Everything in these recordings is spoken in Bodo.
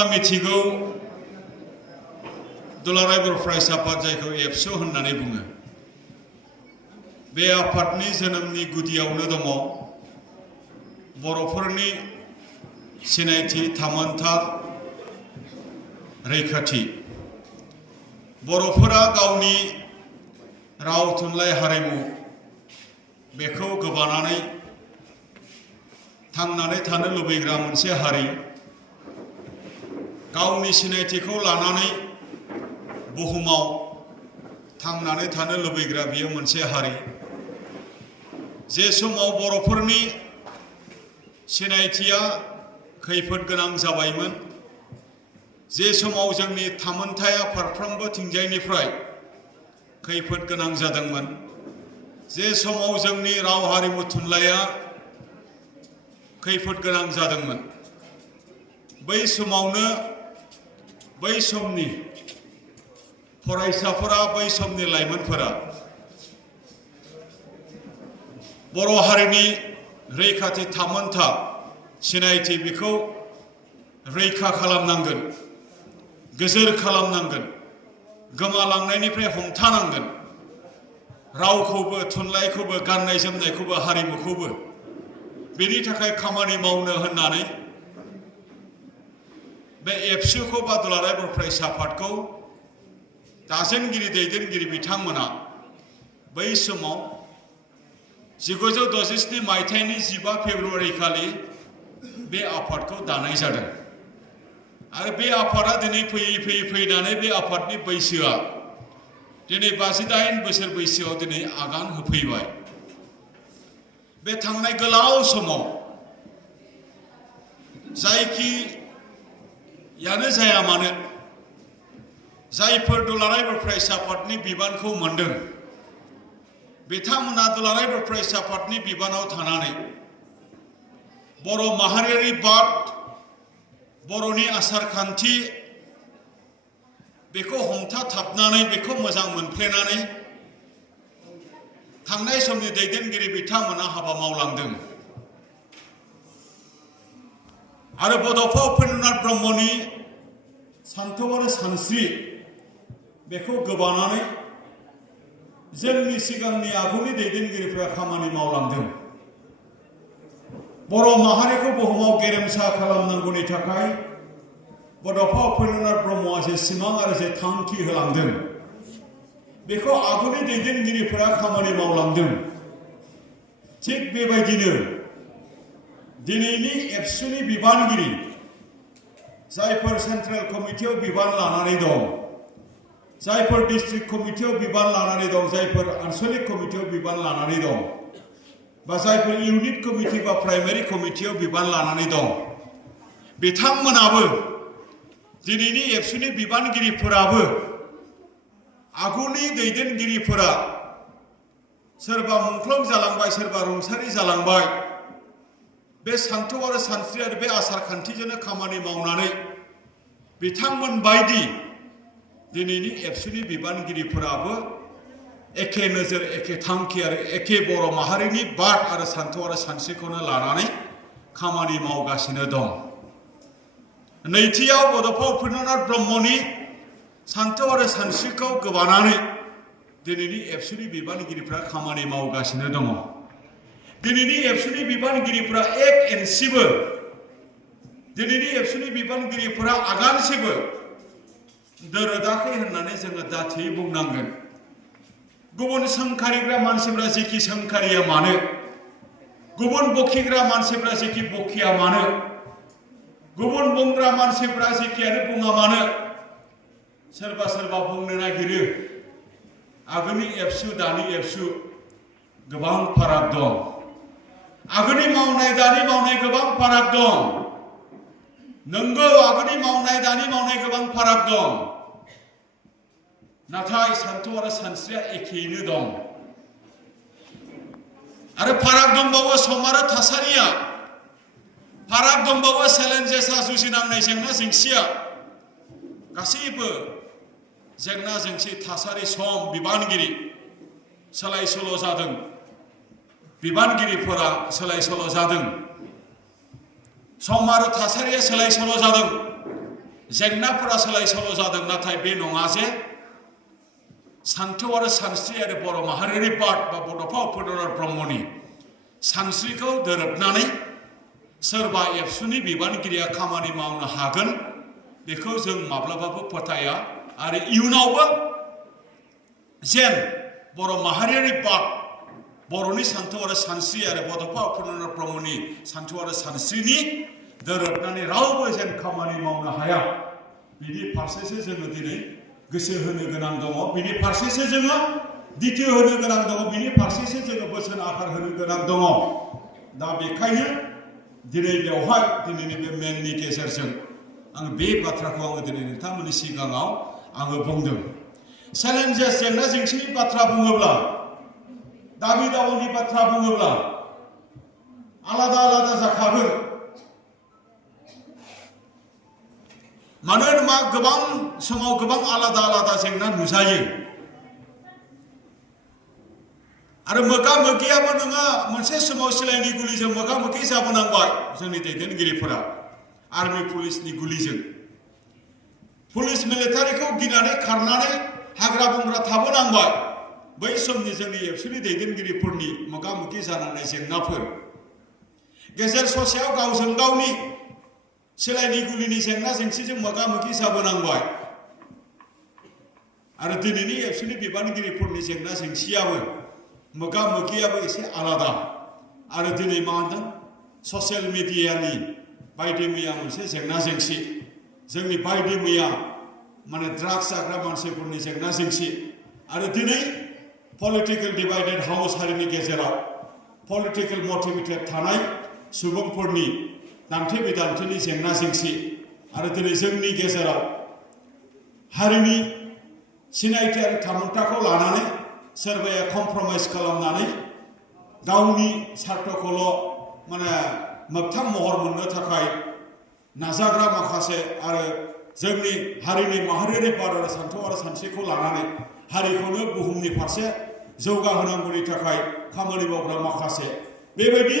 बिथांमोना मिथिगौ दुलाराय बर' फरायसा आफाद जायखौ एबसु होननानै बुङो बे आफादनि जोनोमनि गुदियावनो दङ बर'फोरनि सिनायथि थामोनथा रैखाथि बर'फोरा गावनि राव थुनलाइ हारिमु बेखौ गोबानानै थांनानै थानो लुबैग्रा मोनसे हारि गावनि सिनायथिखौ लानानै बुहुमाव थांनानै थानो लुबैग्रा बियो मोनसे हारि जे समाव बर'फोरनि सिनायथिया खैफोद गोनां जाबायमोन जे समाव जोंनि थामोनथाया फारफ्रोमबो थिंजायनिफ्राय खैफोद गोनां जादोंमोन जे समाव जोंनि राव हारिमु थुनलाइया खैफोद गोनां जादोंमोन बै समावनो बै समनि फरायसाफोरा बै समनि लाइमोनफोरा बर' हारिनि रैखाथि थामोनथा सिनायथि बेखौ रैखा खालामनांगोन गोजोर खालामनांगोन गोमालांनायनिफ्राय हमथानांगोन रावखौबो थुनलाइखौबो गाननाय जोमनायखौबो हारिमुखौबो बेनि थाखाय खामानि मावनो होननानै बे एबसुखौ बा दुलाराय बर' फरायसा आफादखौ दाजेनगिरि दैदेनगिरि बिथांमोना बै समाव 1967 मायथाइनि 15 फेब्रुवारि खालि बे आफादखौ दानाय जादों आरो बे आफादा दिनै फैयै फैनानै बे आफादनि बैसोआ दिनै 58 बोसोर बैसोआव दिनै आगान होफैबाय बे थांनाय गोलाव समाव जायखियानो जाया मानो जायफोर दुलाराय बर' फरायसा आफादनि बिबानखौ मोनदों बिथांमोना दुलाराय बर' फरायसा आफादनि बिबानाव थानानै बर' माहारियारि बाद बर'नि आसार खान्थि बेखौ हमथाथाबनानै बेखौ मोजां मोनफ्लेनानै थांनाय समनि दैदेनगिरि बिथांमोना हाबा मावलांदों आरो बड'फा उपेन्द्रनाथ ब्रह्मनि सान्थौ आरो सानस्रि बेखौ गोबानानै जोंनि सिगांनि आगुनि दैदेनगिरिफोरा खामानि मावलांदों बर' माहारिखौ बुहुमाव गेरेमसा खालामनांगौनि थाखाय बड'फा उपेन्द्रनाथ ब्रह्मआ जे सिमां आरो जे थांखि होलांदों बेखौ आगुनि दैदेनगिरिफोरा खामानि मावलांदों थिग बेबायदिनो दिनैनि एबसुनि बिबानगिरि जायफोर सेन्ट्रेल कमिटियाव बिबान लानानै दं जायफोर डिस्ट्रिक्ट कमिटियाव बिबान लानानै दं जायफोर आन्सलिक कमिटियाव बिबान लानानै दं बा जायफोर इउनिट कमिटि बा प्राइमारि कमिटियाव बिबान लानानै दं बिथांमोनाबो दिनैनि एबसुनि बिबानगिरिफोराबो आगुनि दैदेनगिरिफोरा सोरबा मुंख्लं जालांबाय सोरबा रुंसारि जालांबाय बे सान्थौ आरो सानस्रि आरो बे आसार खान्थिजोंनो खामानि मावनानै बिथांमोन बायदि दिनैनि एबसुनि बिबानगिरिफोराबो एखे नोजोर एखे थांखि आरो एखे बर' माहारिनि बाद आरो सान्थौ आरो सानस्रिखौनो लानानै खामानि मावगासिनो दं नैथियाव बड'फा उपेन्द्रनाथ ब्रह्मनि सान्थौ आरो सानस्रिखौ गोबानानै दिनैनि एबसुनि बिबानगिरिफ्रा खामानि मावगासिनो दङ दिनैनि एबसुनि बिबानगिरिफ्रा एक इन्सिबो दिनैनि एबसुनि बिबानगिरिफोरा आगानसेबो दोरोदाखै होननानै जोङो दाथियै बुंनांगोन गुबुन सोंखारिग्रा मानसिफ्रा जेखि सोंखारिया मानो गुबुन बखिग्रा मानसिफ्रा जेखि बखिया मानो गुबुन बुंग्रा मानसिफ्रा जेखियानो बुङा मानो सोरबा सोरबा बुंनो नागिरो आगोलनि एबसु दानि एबसु गोबां फाराग दं आगोलनि मावनाय दानि मावनाय गोबां फाराग दं नंगौ आगोलनि मावनाय दानि मावनाय गोबां फाराग दं नाथाय सान्थौ आरो सानस्रिया एखेयैनो दं आरो फाराग दंबावो सम आरो थासारिया फाराग दंबावो चेलेन्जेसआ जुजिनांनाय जेंना जेंसिया गासैबो जेंना जेंसि थासारि सम बिबानगिरि सोलाय सोल' जादों बिबानगिरिफोरा सोलाय सोल' जादों सम आरो थासारिया सोलाय सोल' जादों जेंनाफोरा सोलाय सोल' जादों नाथाय बे नङा जे सान्थौ आरो सानस्रि आरो बर' माहारिनि बाद बा बड'फा उपेन्द्रनाथ ब्रह्मनि सानस्रिखौ दोरोबनानै सोरबा एबसुनि बिबानगिरिया खामानि मावनो हागोन बेखौ जों माब्लाबाबो फोथाया आरो इयुनावबो जेन बर' माहारियारि बाद बर'नि सान्थौ आरो सानस्रि आरो बड'फा उपेन्द्रनाथ ब्रह्मनि सान्थौ आरो सानस्रिनि दोरोबनानै रावबो जेन खामानि मावनो हाया बिनि फारसेसो जोङो दिनै गोसो होनो गोनां दङ बिनि फारसेसो जोङो दिथि होनो गोनां दङ बिनि फारसेसो जोङो बोसोन आखार होनो गोनां दङ दा बेखायनो दिनै बेवहाय दिनैनि बे मेलनि गेजेरजों आं बे बाथ्राखौ आङो दिनै नोंथांमोननि सिगाङाव आङो बुंदों चेलेन्जेस जेंना जेंसिनि बाथ्रा बुङोब्ला दाबि दावानि बाथ्रा बुङोब्ला आलादा आलादा जाखागोन मानो होनोबा गोबां समाव गोबां आलादा आलादा जेंना नुजायो आरो मोगा मोगियाबो नोङो मोनसे समाव सिलाइनि गुलिजों मोगा मोगि जाबोनांबाय जोंनि दैदेनगिरिफोरा आर्मि पुलिसनि गुलिजों पुलिस मिलिटारिखौ गिनानै खारनानै हाग्रा बंग्रा थाबोनांबाय बै समनि जोंनि एबसुनि दैदेनगिरिफोरनि मोगा मोगि जानांनाय जेंनाफोर गेजेर ससेयाव गावजों गावनि सिलाइनि गुलिनि जेंना जेंसिजों मोगा मोगि जाबोनांबाय आरो दिनैनि एबसुनि बिबानगिरिफोरनि जेंना जेंसियाबो मोगा मोगियाबो एसे आलादा आरो दिनै मा होनदों ससियेल मिडियानि बायदि मैया मोनसे जेंना जेंसि जोंनि बायदि मैया माने ड्राग्स जाग्रा मानसिफोरनि जेंना जेंसि आरो दिनै पलिटिकेल डिभाइडेड हाउस हारिनि गेजेराव पलिटिकेल मटिभेटेड थानाय सुबुंफोरनि दान्थे बिदान्थेनि जेंना जेंसि आरो दिनै जोंनि गेजेराव हारिनि सिनायथि आरो थामोन्थाखौ लानानै सोरबाया कमप्रमाइज खालामनानै गावनि स्वार्थखौल' माने मोगथां महर मोननो थाखाय नाजाग्रा माखासे आरो जोंनि हारिनि माहारियारि बाद आरो सान्थौ आरो सानस्रिखौ लानानै हारिखौनो बुहुमनि फारसे जौगाहोनांगौनि थाखाय खामानि मावग्रा माखासे बेबायदि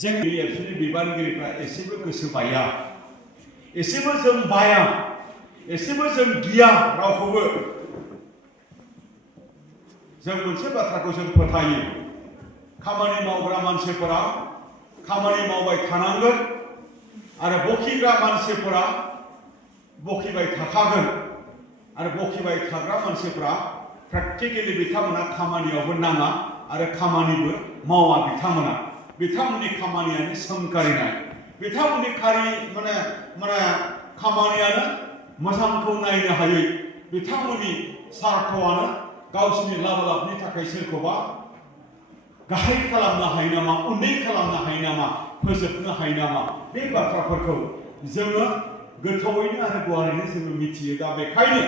जोंनि एबसुनि बिबानगिरिफ्रा एसेबो गोसो बाया एसेबो जों बाया एसेबो जों गिया रावखौबो जों मोनसे बाथ्राखौ जों फोथायो खामानि मावग्रा मानसिफोरा खामानि मावबाय थानांगोन आरो बखिग्रा मानसिफोरा बखिबाय थाखागोन आरो बखिबाय थाग्रा मानसिफोरा प्रेक्टिकेलि बिथांमोना खामानियावबो नाङा आरो खामानिबो मावा बिथांमोननि खामानियानो सोंखारिनाय बिथांमोननि खामानियानो मोजांखौ नायनो हायै बिथांमोननि स्वार्थआनो गावसोरनि लाब लाबनि थाखाय सोरखौबा गाहाय खालामनो हायो नामा उन्दै खालामनो हायो नामा फोजोबनो हायो नामा बे बाथ्राफोरखौ जोङो गोथौवैनो आरो गुवारैनो जोङो मिथियो दा बेखायनो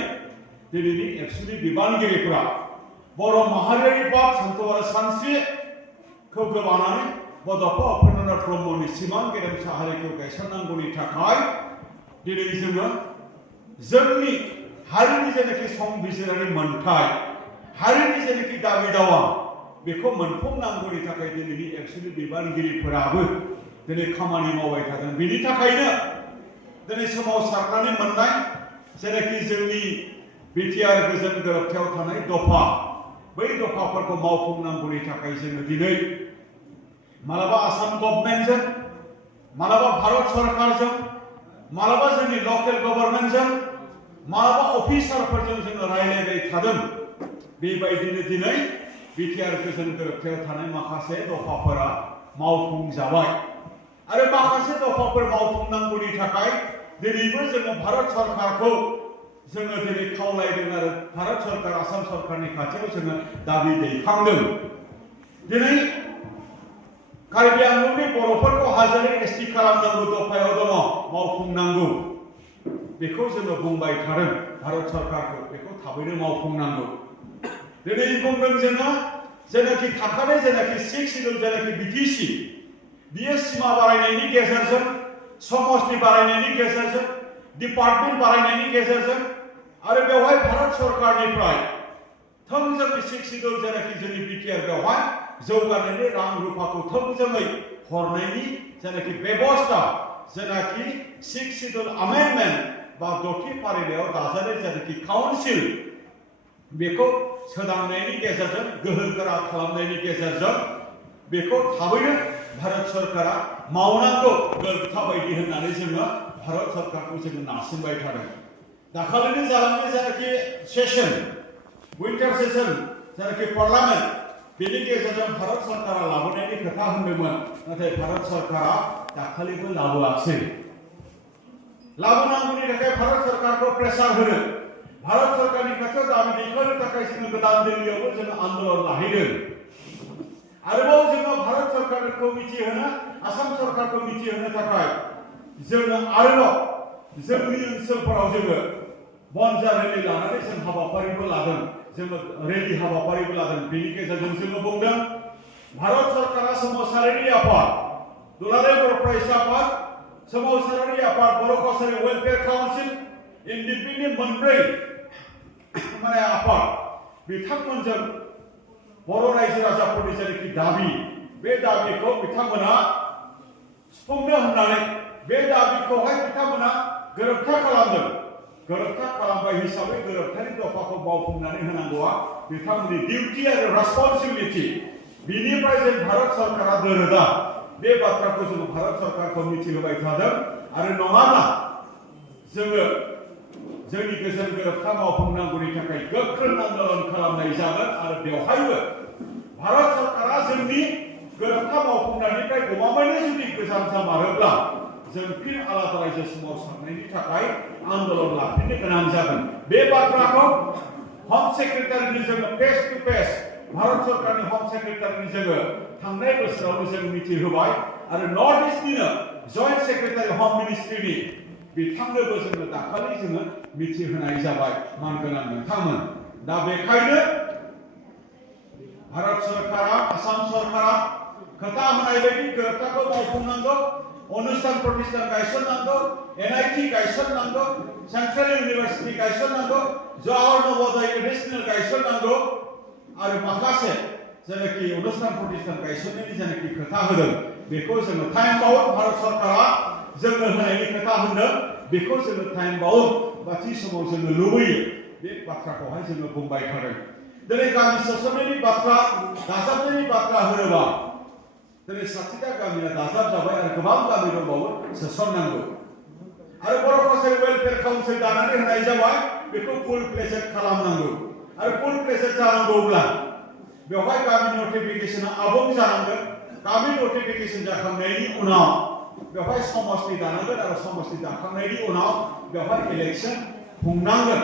दिनैनि एबसुनि बिबानगिरिफोरा बर' माहारियारि बाद सान्थौ आरो सानस्रिखौ गोबानानै बड'फा उपेन्द्रनाथ ब्रह्मनि सिमां गेरेमसा हारिखौ गायसननांगौनि थाखाय दिनै जोङो जोंनि हारिनि जेनाखि संबिजिरारि मोन्थाय हारिनि जेनाखि दाबि दावा बेखौ मोनफुंनांगौनि थाखाय दिनैनि एबसुनि बिबानगिरिफोराबो दिनै खामानि मावबाय थादों बेनि थाखायनो दिनै सोमावसारनानै मोननाय जेनाखि जोंनि बिटिआर गोजोन गोरोबथायाव थानाय दफा बै दफाफोरखौ मावफुंनांगौनि थाखाय जोङो दिनै मालाबा आसाम गभर्नमेन्टजों मालाबा भारत सरकारजों मालाबा जोंनि लकेल गभर्नमेन्टजों मालाबा अफिसारफोरजों जोङो रायज्लायबाय थादों बेबायदिनो दिनै बिटिआर गोजोन गोरोबथायाव थानाय माखासे दफाफोरा मावफुंजाबाय आरो माखासे दफाफोर मावफुंनांगौनि थाखाय दिनैबो जोङो भारत सरकारखौ जोङो दिनै खावलायदों आरो भारत सरकार आसाम सरकारनि खाथियाव जोङो दाबि दैखांदों दिनै कार्बि आंलंनि बर'फोरखौ हाजोनि एसटि खालामनांगौ दफायाव दङ मावफुंनांगौ बेखौ जोङो बुंबाय थादों भारत सरकारखौ बेखौ थाबैनो मावफुंनांगौ दिनै बुंदों जोङो जेनाखि थाखानाय जेनाखि 6 शिड्युल जेनाखि बिटिसि बियो सिमा बारायनायनि गेजेरजों समस्ति बारायनायनि गेजेरजों डिपार्टमेन्ट बारायनायनि गेजेरजों आरो बेवहाय भारत सरकारनिफ्राय थोंजोङै 6 शिड्युल जेनाखि जोंनि बिटिआर बेवहाय जौगानायनि रां रुफाखौ थोंजोङै हरनायनि जेनाखि बेबस्था जेनाखि 6 शिड्युल आमेन्डमेन्ट बा दथि फारिलाइयाव दाजानाय जायनाखि काउन्सिल बेखौ सोदांनायनि गेजेरजों गोहोगोरा खालामनायनि गेजेरजों बेखौ थाबैनो भारत सरकारा मावनांगौ गोरोबथा बायदि होननानै जोङो भारत सरकारखौ जोङो नारसिनबाय थादों। दाखालिनि जालांनाय जायनाखि सेसन विंटार सेसन जायनाखि पार्लामेन्ट बेनि गेजेरजों भारत सरकारा लाबोनायनि खोथा होनदोंमोन, नाथाय भारत सरकारा दाखालिबो लाबोआखिसै। लाबोनांगौनि थाखाय भारत सरकारखौ प्रेसार होनो, भारत सरकारनि खाथियाव दाबि दैखांनो थाखाय जोङो गोदान दिल्लीयावबो जोङो आन्दोलन लाहैदों। आरोबाव जोङो भारत सरकारखौ मिथिहोनो, आसाम सरकारखौ मिथिहोनो थाखाय जोङो आरोबाव जोंनि ओनसोलफोराव जोङो बनजार रेलि लानानै जों हाबाफारिबो लादों, जोङो रेलि हाबाफारिबो लादों। बेनि गेजेरजों जोङो बुंदों भारत सरकारा सोमावसारारि आफाद, दुलाराय बर' फरायसा आफाद, सोमावसारारि आफाद, बर' कसारि वेलफेयार काउन्सिल, इन्डिपेन्डेन्ट मोनब्रै माने आफाद बिथांमोनजों बर' रायजो राजाफोरनि जायनाखि दाबि, बे दाबिखौ बिथांमोना सुफुंनो होननानै बे दाबिखौहाय बिथांमोना गोरोबथा खालामदों। गोरोबथा खालामबाय हिसाबै गोरोबथानि दफाखौ मावफुंनानै होनांगौआ बिथांमोननि डिउटि आरो रेसपन्सिबिलिटि। बिनिफ्राय जों भारत सरकारा दोरोदा बे बाथ्राखौ जों भारत सरकारखौ मिथिहोबाय थादों। आरो नङाब्ला जोङो जोंनि गोजोन गोरोबथा मावफुंनांगौनि थाखाय गोख्रों आन्दोलन खालामनाय जागोन। आरो बेवहायबो भारत सरकारा जोंनि गोरोबथा मावफुंनायनिफ्राय गमामायैनो जुदि गोजान जामारोब्ला जों फिन आलादा रायजो सोमावसारनायनि थाखाय आन्दोलन लाफिननो गोनां जागोन। बे बाथ्राखौ हम सेक्रेटारिनि जोङो फेस टु फेस भारत सरकारनि हम सेक्रेटारिनि जोङो थांनाय बोसोरावनो जों मिथिहोबाय। आरो नर्थ इस्टनिनो जइन्ट सेक्रेटारि हम मिनिस्ट्रिनि बिथांनोबो जोङो दाखालि जोङो मिथिहोनाय जाबाय मानगोनां नोंथांमोन। दा बेखायनो भारत सरकारा, आसाम सरकारा खोथा होनाय बायदि गोरोबथाखौ मावफुंनांगौ, अनुष्ठान प्रतिष्ठान गायसननांगौ, एनआईटी गायसननांगौ, सेन्ट्रेल इउनिभार्सिटि गायसननांगौ, जवाहर नवोदय नेशनेल गायसननांगौ आरो माखासे जायनाखि अनुष्ठान प्रतिष्ठान गायसननायनि जायनाखि खोथा होदों बेखौ जोङो टाइम बाउन्ड भारत सरकारा जोंनो होनायनि खोथा होनदों, बेखौ जोङो टाइम बाउन्ड बा थि समाव जोङो लुबैयो। बे बाथ्राखौहाय जोङो बुंबाय थादों। दिनै गामि सोसननायनि बाथ्रा, दाजाबनायनि बाथ्रा होनोबा दिनै 60टा गामिया दाजाब जाबाय आरो गोबां गामि दंबावो सोसननांगौ। आरो बर' कसारि वेलफेयार काउन्सिल दानानै होनाय जाबाय, बेखौ फुल प्लेजेड खालामनांगौ। आरो फुल प्लेजेड जानांगौब्ला बेवहाय गामि नटिफिकेशना आबुं जानांगोन। गामि नटिफिकेशन जाखांनायनि उनाव बेवहाय समष्टि दानांगोन आरो समष्टि दाखांनायनि उनाव बेवहाय इलेक्शन खुंनांगोन।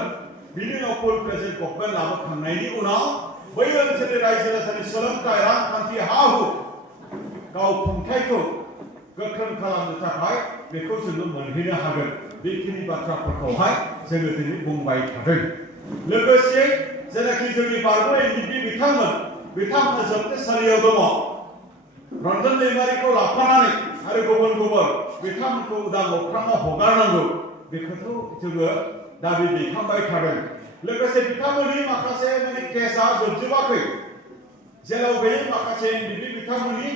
बिनि उनाव फुल प्लेजेड गभर्नमेन्ट लाबोखांनायनि उनाव बै ओनसोलनि रायजो राजानि सोलोंथाइ, रांखान्थि, हा-हु गाव खुंथायखौ गोख्रों खालामनो थाखाय बेखौ जोङो मोनहैनो हागोन। बेखिनि बाथ्राफोरखौहाय जोङो दिनै बुंबाय थादों। लोगोसे जेनाखि जोंनि बारग' एमपि बिथांमोना जोबथेसालियाव दङ, रन्जन दैमारिखौ लाफानानै आरो गुबुन बिथांमोनखौ उदां अख्राङाव हगारनांगौ, बेखौथ' जोङो दाबि दैखांबाय थादों। लोगोसे बिथांमोननि माखासे केसआ जोबजोबाखै, जेराव गैयै माखासे एमपि बिथांमोननि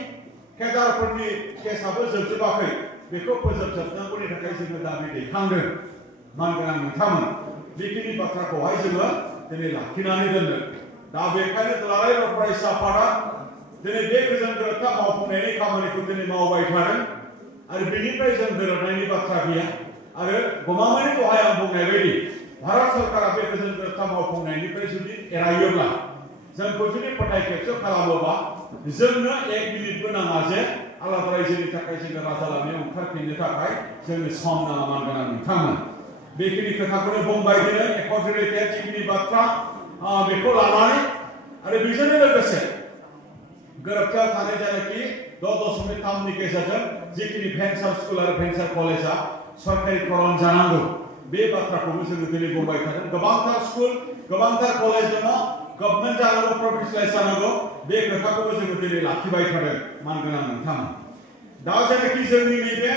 केडारफोरनि केसआबो जोबजोबाखै, बेखौ फोजोबजोबनांगौनि थाखाय जोङो दाबि दैखांदों। मानगोनां नोंथांमोन, बेखिनि बाथ्राखौहाय जोङो दिनै लाखिनानै दोनदों। दा बेखायनो दुलाराय बर' फरायसा आफादा दिनै बे गोजोन गोरोबथा मावफुंनायनि खामानिखौ दिनै मावबाय थादों। आरो बेनिफ्राय जों दोरोदनायनि बाथ्रा गैया। आरो गमामायैनो दहाय आं बुंनाय बायदि भारत सरकारा बे गोजोन गोरोबथा मावफुंनायनिफ्राय जुदि एरायोब्ला, जोंखौ जुदि फोथाय खेबस' खालामोबा जोंनो 1 मिनिटबो नाङा जे आलादा रायजोनि थाखाय जोङो राजा लामायाव ओंखारफिननो थाखाय जोंनो सम नाङा। मानगोनां नोंथांमोन, बेखिनि खोथाखौनो बुंबाय दिनै एकर्डिनेटेड जिखिनि बाथ्रा बेखौ लानानै आरो बेजोंनो लोगोसे गोरोबथायाव थानाय जायनाखि 6.3नि गेजेरजों जिखिनि भेन्सार स्कुल आरो भेन्सार कलेजा सरकारिकरन जानांगौ, बे बाथ्राखौबो जोङो दिनै बुंबाय थादों। गोबांथार स्कुल, गोबांथार कलेज दङ, गभर्नमेन्ट जानांगौ, प्रफेसनेलाइज जानांगौ, बे खोथाखौबो जोङो दिनै लाखिबाय थादों। मानगोनां नोंथांमोन, दा जायनाखि जोंनि नैबे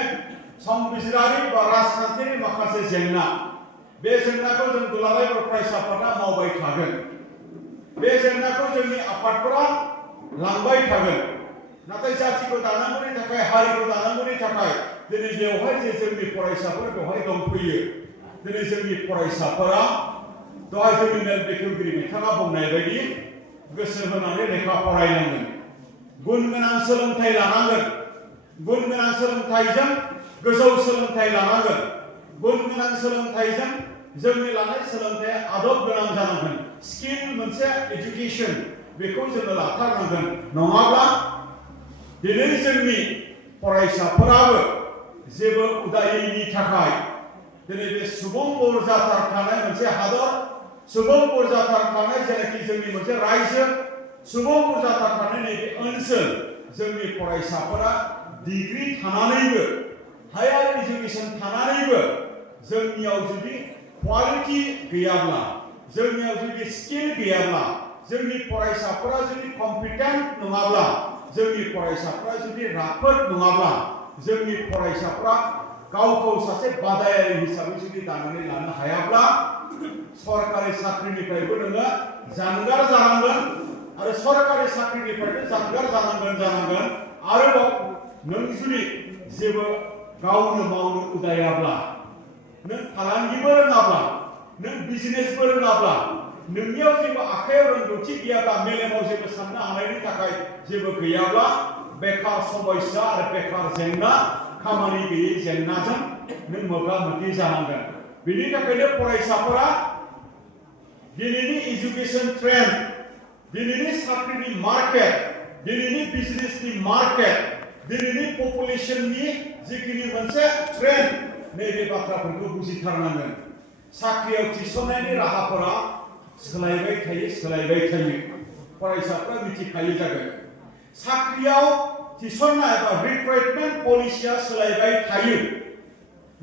संबिजिरारि बा राजखान्थियारि माखासे जेंना, बे जेंनाखौ जों दुलाराय बर' फरायसा आफादा मावबाय थागोन। बे जेंनाखौ जोंनि आफादफोरा लांबाय थागोन। नाथाय जाथिखौ दानांगौनि थाखाय, हारिखौ दानांगौनि थाखाय दिनै बेवहाय जे जोंनि फरायसाफोर बेवहाय दंफैयो, दिनै जोंनि फरायसाफोरा दहाय जोंनि मेल बेखेवगिरि बिथाङा बुंनाय बायदि गोसो होनानै लेखा फरायनांगोन, गुन गोनां सोलोंथाइ लानांगोन, गुन गोनां सोलोंथाइजों गोजौ सोलोंथाइ लानांगोन, गुन गोनां सोलोंथाइजों जोंनि लानाय सोलोंथाइया आदब गोनां जानांगोन, स्किल मोनसे एजुकेशन बेखौ जोङो लाथारनांगोन। नङाब्ला दिनै जोंनि फरायसाफोराबो जेबो उदायैनि थाखाय दिनै बे सुबुं बुरजाथार थानाय मोनसे हादर, सुबुं बुरजाथार थानाय जेनाखि जोंनि मोनसे रायजो, सुबुं बुरजाथार थानाय नैबे ओनसोल, जोंनि फरायसाफोरा डिग्री थानानैबो, हायार एजुकेशन थानानैबो जोंनियाव जुदि क्वालिटी गैयाब्ला, जोंनियाव जुदि स्किल गैयाब्ला, जोंनि फरायसाफोरा जुदि कम्पिटेन्ट नङाब्ला, जोंनि फरायसाफोरा जुदि राफोद नङाब्ला, जोंनि फरायसाफोरा गावखौ सासे बादायारि हिसाबै जुदि दानानै लानो हायाब्ला सरकारि साख्रिनिफ्रायबो नोङो जानगार जानांगोन आरो सरकारि साख्रिनिफ्रायबो जानगार जानांगोन आरोबाव नों जुदि जेबो गावनो मावनो उदायाब्ला, नों फालांगिबो रोङाब्ला, नों बिजनेसबो रोङाब्ला, नोंनियाव जेबो आखायाव रोंगौथि गैयाब्ला, मेलेमाव जेबो साननो हानायनि थाखाय जेबो गैयाब्ला बेकार समस्या आरो बेकार जेंना, खामानि गैयै जेंनाजों नों मोगा मोगि जानांगोन। बेनि थाखायनो फरायसाफोरा दिनैनि एजुकेशन ट्रेन्ड, दिनैनि साख्रिनि मार्केट, दिनैनि बिजनेसनि मार्केट, दिनैनि पपुलेशननि जिखिनि मोनसे ट्रेन्ड, नैबे बाथ्राफोरखौ बुजिथारनांगोन। साख्रियाव थिसननायनि राहाफोरा सोलायबाय थायो, फरायसाफ्रा मिथिखायो जागोन। साख्रियाव थिसननाय बा रिक्रुटमेन्ट पलिसिया सोलायबाय थायो।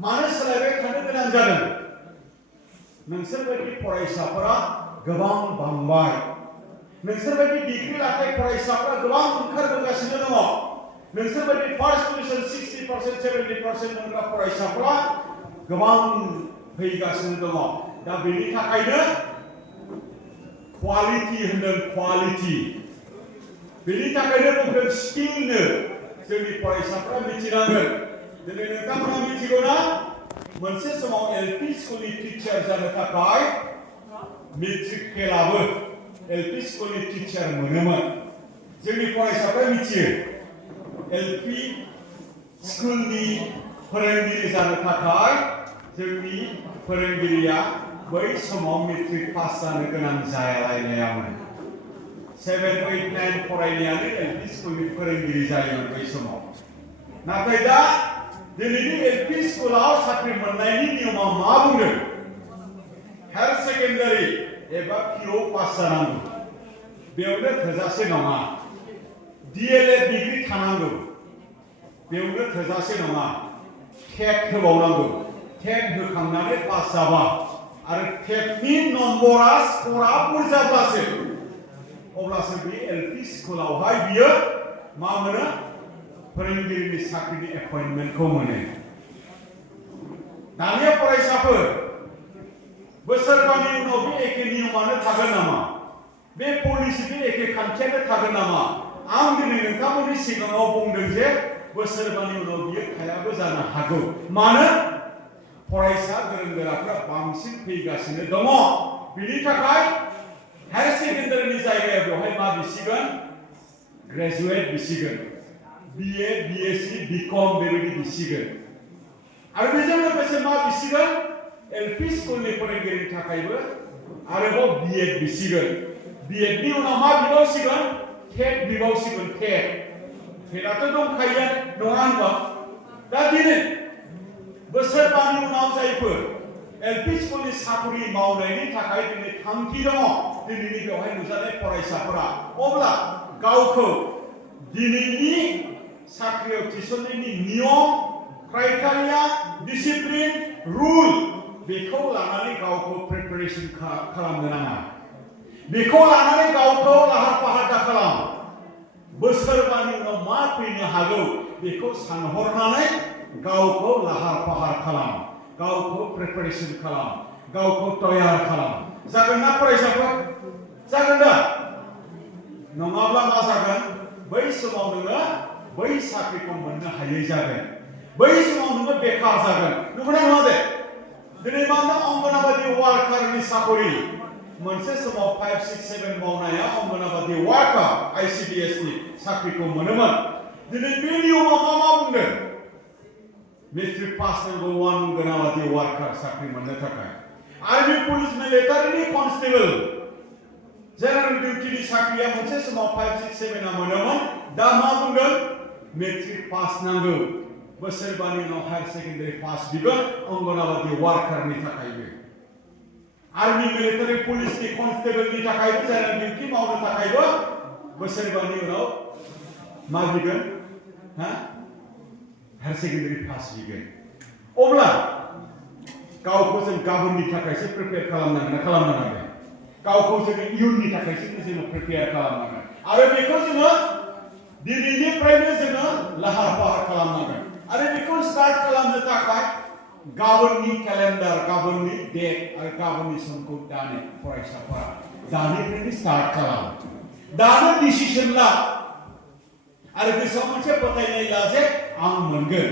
मानो सोलायबाय थानो गोनां जादों? नोंसोरबायदि फरायसाफोरा गोबां बांबाय, नोंसोरबायदि डिग्री लानाय फरायसाफ्रा गोबां ओंखारबोगासिनो दङ, नोंसोरबायदि फार्स्ट डिभिजन 60% 70% मोनग्रा फरायसाफ्रा गोबां फैगासिनो दङ। दा बेनि थाखायनो क्वालिटी होनदों, क्वालिटी। बेनि थाखायनो बुंदों स्किलनो जोंनि फरायसाफ्रा मिथिनांगोन। दिनै नोंथांमोना मिथिगौ ना, मोनसे समाव एलपी स्कुलनि टिचार जानो थाखाय मेट्रिक फेलाबो एलपी स्कुलनि टिचार मोनोमोन। जोंनि फरायसाफ्रा मिथियो एलपी स्कुलनि फोरोंगिरि जानो थाखाय जोंनि फोरोंगिरिया बै समाव मेट्रिक पास जानो गोनां जायालायनायामोन। 7, 8, 9 फरायनायानो एलपी स्कुलनि फोरोंगिरि जायोमोन बै समाव। नाथाय दा दिनैनि एलपी स्कुलाव साख्रि मोननायनि नियमा मा बुंदों? हायार सेकेन्डारि एबा पिअ पास जानांगौ, बेयावनो थोजासे नङा। डीएलएड डिग्री थानांगौ, बेयावनो थोजासे नङा। टेट होबावनांगौ, टेट होखांनानै पास जाबा आरो टेटनि नम्बरा स्करा बुरजाब्लासो अब्लासो बे एलपी स्कुलावहाय बियो मा मोनो? फोरोंगिरिनि साख्रिनि एपइन्टमेन्टखौ मोनो। दानिया फरायसाफोर बोसोरबानि उनाव बे एखे नियमानो थागोन नामा? बे पलिसि, बे एखे खान्थियानो थागोन नामा? आं दिनै नोंथांमोननि सिगाङाव बुंदों जे बोसोरबानि उनाव बियो थायाबो जानो हागौ। मानो? फरायसा गोरों गोराफ्रा बांसिन फैगासिनो दङ। बिनि थाखाय हायार सेकेन्डारिनि जायगायाव बेवहाय मा बिसिगोन? ग्रेजुवेट बिसिगोन, बीए, बीएससी, बीकॉम बेबायदि बिसिगोन। आरो बेजों लोगोसे मा बिसिगोन? एलपी स्कुलनि फोरोंगिरिनि थाखायबो आरोबाव बीएड बिसिगोन। बीएडनि उनाव मा बिबावसिगोन? टेट बिबावसिगोन, टेट। टेटआथ' दंखायो नङा होनबा? दा दिनै बोसोरबानि उनाव जायफोर एलपी स्कुलनि साख्रि मावनायनि थाखाय दिनै थांखि दङ, दिनैनि बेवहाय नुजानाय फरायसाफोरा, अब्ला गावखौ दिनैनि साख्रियाव थिसननायनि नियम, क्राइटेरिया, डिसिप्लिन, रुल बेखौ लानानै गावखौ प्रिपारेसन खालामनो नाङा। बेखौ लानानै गावखौ लाहार फाहार दाखालाम। बोसोरबानि उनाव मा फैनो हागौ बेखौ सानहरनानै गावखौ लाहार फाहार खालाम, गावखौ प्रिपारेसन खालाम, गावखौ तयार खालाम। जागोन ना फरायसाफोर? जागोन दा? नङाब्ला मा जागोन? बै समाव नोङो बै साख्रिखौ मोननो हायै जागोन। बै समाव नोङो बेकार जागोन। नंगौना नङा दे? दिनै मानो अंगनाबादि वार्कारनि साकरि मोनसे समाव 5, 6, 7 मावनाया अंगनाबादि वार्कार ICDS नि साख्रिखौ मोनोमोन दिनै बे नियमा मा बुंदों मेट्रिक पास नांगौ अंगनाबादि वार्कार साख्रि मोननो थाखाय आर्मी पुलिस मिलिटारिनि कनस्टेबल जेनेरेल डिउटिनि साख्रिया मोनसे समाव 5, 6, 7 आ मोनोमोन दा मा बुंदों मेट्रिक पास नांगौ बोसोरबानि उनाव हायर सेकेन्डारि पास बिगोन अंगनाबादि वार्कारनि थाखायबो आर्मी मिलिटारि पुलिसनि कनस्टेबलनि थाखायबो जेनेरेल डिउटि मावनो थाखायबो बोसोरबानि उनाव मा बिगोन हायर सेकेन्डारि पास बिगोन अब्ला गावखौ जों गाबोननि थाखायसो प्रिपेयार खालामनांगोन गावखौ जों इयुननि थाखायसो जों प्रिपेयार खालामनांगोन आरो बेखौ जोङो दिनैनिफ्रायनो जोङो लाहार फाहार खालामनांगोन आरो बेखौ स्टार्ट खालामनो थाखाय गाबोननि केलेन्डार गाबोननि डेट आरो गाबोननि समखौ दानो फरायसाफोरा दानिफ्रायनो स्टार्ट खालाम दानो डिसिसन ला आरो गोसोआव मोनसे फोथायनाय ला जे आं मोनगोन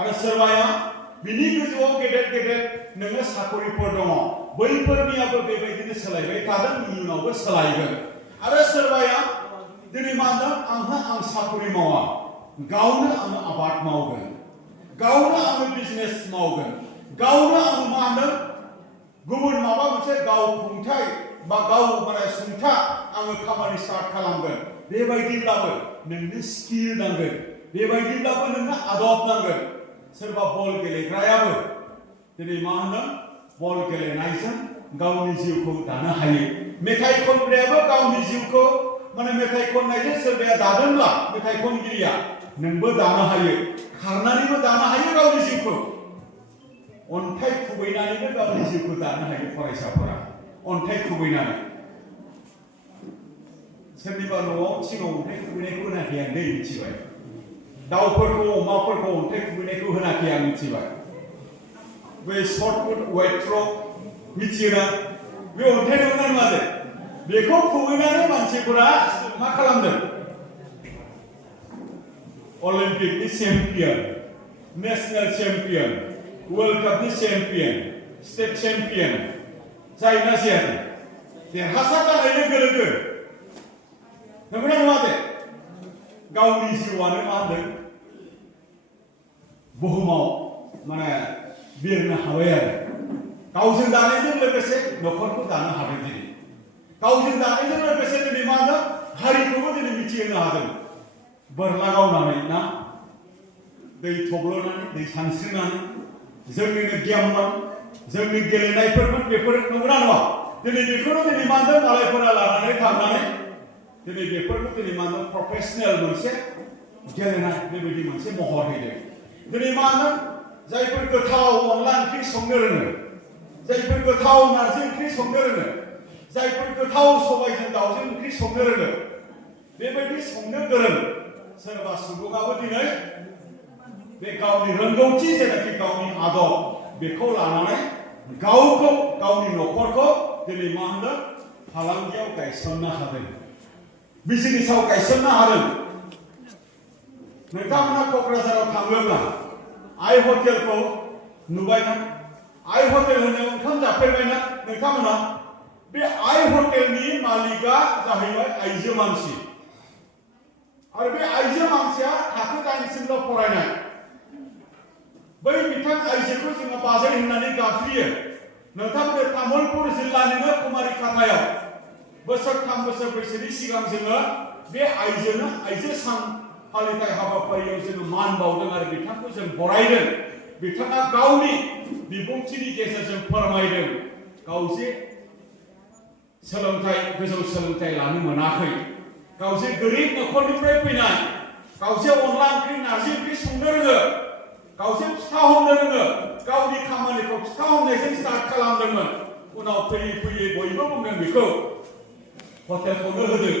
आरो सोरबाया बिनि गोजौआव गेदेर नोङो साकरिफोर दङ बैफोरनियाबो बेबायदिनो सोलायबाय थादों इयुनावबो सोलायगोन आरो सोरबाया दिनै मा होनदों आं साकरि मावा गावनो आङो आबाद मावगोन गावनो आङो बिजनेस मावगोन गावनो आङो मा होनदों गुबुन माबा मोनसे गाव खुंथाय बा गाव सुंथा आङो खामानि स्टार्ट खालामगोन बेबायदिब्लाबो नोंनो स्किल नांगोन बेबायदिब्लाबो नोंनो आदब नांगोन सोरबा बल गेलेग्रायाबो दिनै मा होनदों बल गेलेनायजों गावनि जिउखौ दानो हायो मेथाइ खनग्रायाबो गावनि जिउखौ मेथाइ खननायजों सोरबाया दादोंब्ला मेथाइ खनगिरिया नोंबो दानो हायो खारनानैबो दानो हायो गावनि जिउखौ अन्थाइ खुबैनानैबो गावनि जिउखौ दानो हायो फरायसाफोरा अन्थाइ खुबैनानै सोरनिबा न'आव सिगाङाव अन्थाइ खुबैनायखौ होनाखै आं दै मिथिबाय दाउफोरखौ अमाफोरखौ अन्थाइ खुबैनायखौ होनाखै आं मिथिबाय बै शर्टपुट वाइट थ्र' मिथियोना बे अन्थाइ नङा नङा दे बेखौ खुबैनानै मानसिफोरा मा खालामदों अलिम्पिकनि चेम्पियन नेशनेल चेम्पियन वर्ल्ड कापनि चेम्पियन स्टेट चेम्पियन जायोना जायाखै देरहासार जानाय लोगो लोगो नंगौना नङा दे गावनि जिउआनो मा होनदों बुहुमाव बिरनो हाबाय आरो गावजों दानायजों लोगोसे न'खरखौ दानो हादों दिनै गावजों दानायजों लोगोसे दिनै मा होनदों हारिखौबो दिनै मिथिहोनो हादों बोरला गावनानै ना दै थब्ल'नानै दै सानस्रिनानै जोंनिनो गियानमोन जोंनि गेलेनायफोरमोन बेफोर नंगौना नङा दिनै बेखौनो दिनै मा होनदों मालायफोरा लानानै थांनानै दिनै बेफोरखौ दिनै मा होनदों प्रफेसनेल मोनसे गेलेनाय बेबायदि मोनसे महर होदों दिनै मा होनदों जायफोर गोथाव अनला ओंख्रि संनो रोङो जायफोर गोथाव नारजि ओंख्रि संनो रोङो जायफोर गोथाव सबायजों दाउजों ओंख्रि संनो रोङो बेबायदि संनो गोरों सोरबा सुबुङाबो दिनै बे गावनि रोंगौथि जेनाखि गावनि आदब बेखौ लानानै गावखौ गावनि न'खरखौ दिनै मा होनदों फालांगियाव गायसननो हादों बिजनेसाव गायसननो हादों नोंथांमोना क'क्राझाराव थाङोब्ला आइ हटेलखौ नुबायना आइ हटेल होननायाव ओंखाम जाफेरबायना नोंथांमोना बे आइ हटेलनि मालिकआ जाहैबाय आइजो मानसि आरो बे आइजो मानसिया थाखो 8सिमल' फरायनाय बै बिथां आइजोखौ जोङो बाजै होननानै गाबज्रियो नोंथांमोन तामुलपुर जिल्लानिनो कुमारिखातायाव बोसोरथाम बोसोरब्रैसोनि सिगां जोङो बे आइजोनो आइजो सान फालिथाय हाबाफारियाव जोङो मान बावदों आरो बिथांखौ जों बरायदों बिथाङा गावनि बिबुंथिनि गेजेरजों फोरमायदों गाव जे गोजौ सोलोंथाइ लानो मोनाखै गाव जे गोरिब न'खरनिफ्राय फैनाय गाव जे अनला ओंख्रि नारजि ओंख्रि संनो रोङो गाव जे फिथा हमनो रोङो गावनि खामानिखौ फिथा हमनायजों स्टार्ट खालामदोंमोन उनाव फैयै फैयै बयबो बुंदों बेखौ हटेलखौनो होदो